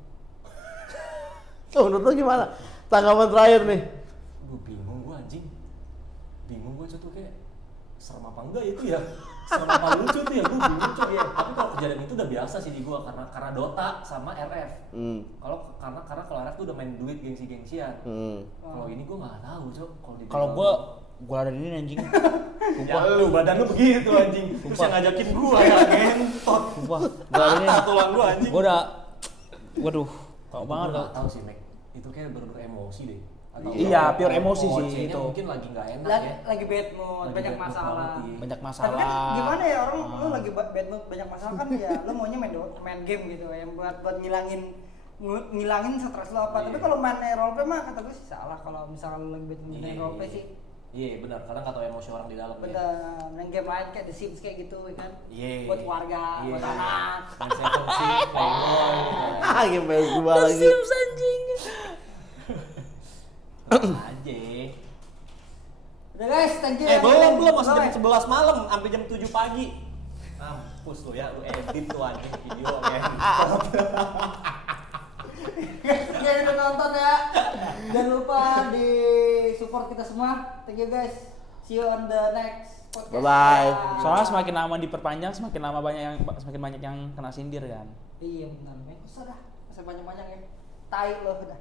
Oh, menurut lo gimana? Tanggapan terakhir nih. gue bingung gue anjing. Bingung gue tuh kayak serem apa enggak itu ya? Serem apa lucu tuh ya? Gue bingung cuy ya. Tapi kalau kejadian itu udah biasa sih di gue karena Dota sama RF. Karena kalau RF tuh udah main duit gengsi-gengsian. Kalau ini gue nggak tahu cok. Kalau gua ada ini anjing. Ya lu badan lu begitu anjing. Terus yang ngajakin gua ya gentot. Sumpah, gua ada ini. Tulang gua anjing. Gua udah waduh, kau banget Gua kau. nggak tahu sih Mek. Itu kayak bener-bener emosi deh. Iya, pure emosi sih OC-nya itu. mungkin lagi nggak enak Lagi, ya. lagi bad mood, Lagi banyak bad mood masalah. banget, iya. Banyak Tapi masalah. kan gimana ya orang lu lagi bad mood banyak masalah kan ya lu maunya main game gitu yang buat ngilangin stres lo apa. Iya. Tapi kalau main roleplay mah kata gue sih salah kalau misalnya lu lagi bad mood main roleplay sih. Iya benar, kadang nggak tahu emosi orang di dalam. Bener, main game lain kayak The Sims kayak gitu ya kan. Iya. Buat keluarga, buat anak. Main Seven Six, Playboy. Ah, game PS2 lagi. anjing. Aja. Udah guys, thank you. ya. Belum masih Belum, jam 11 malam sampai jam 7 pagi. Mampus lu ya, lu edit tuh anjing video ya. Guys, udah nonton ya. Jangan lupa di support kita semua. Thank you guys. See you on the next podcast. Bye-bye. Soalnya semakin lama diperpanjang, semakin banyak yang kena sindir kan. Iya benar. Usah dah. Masih banyak-banyak ya. Tai lo udah.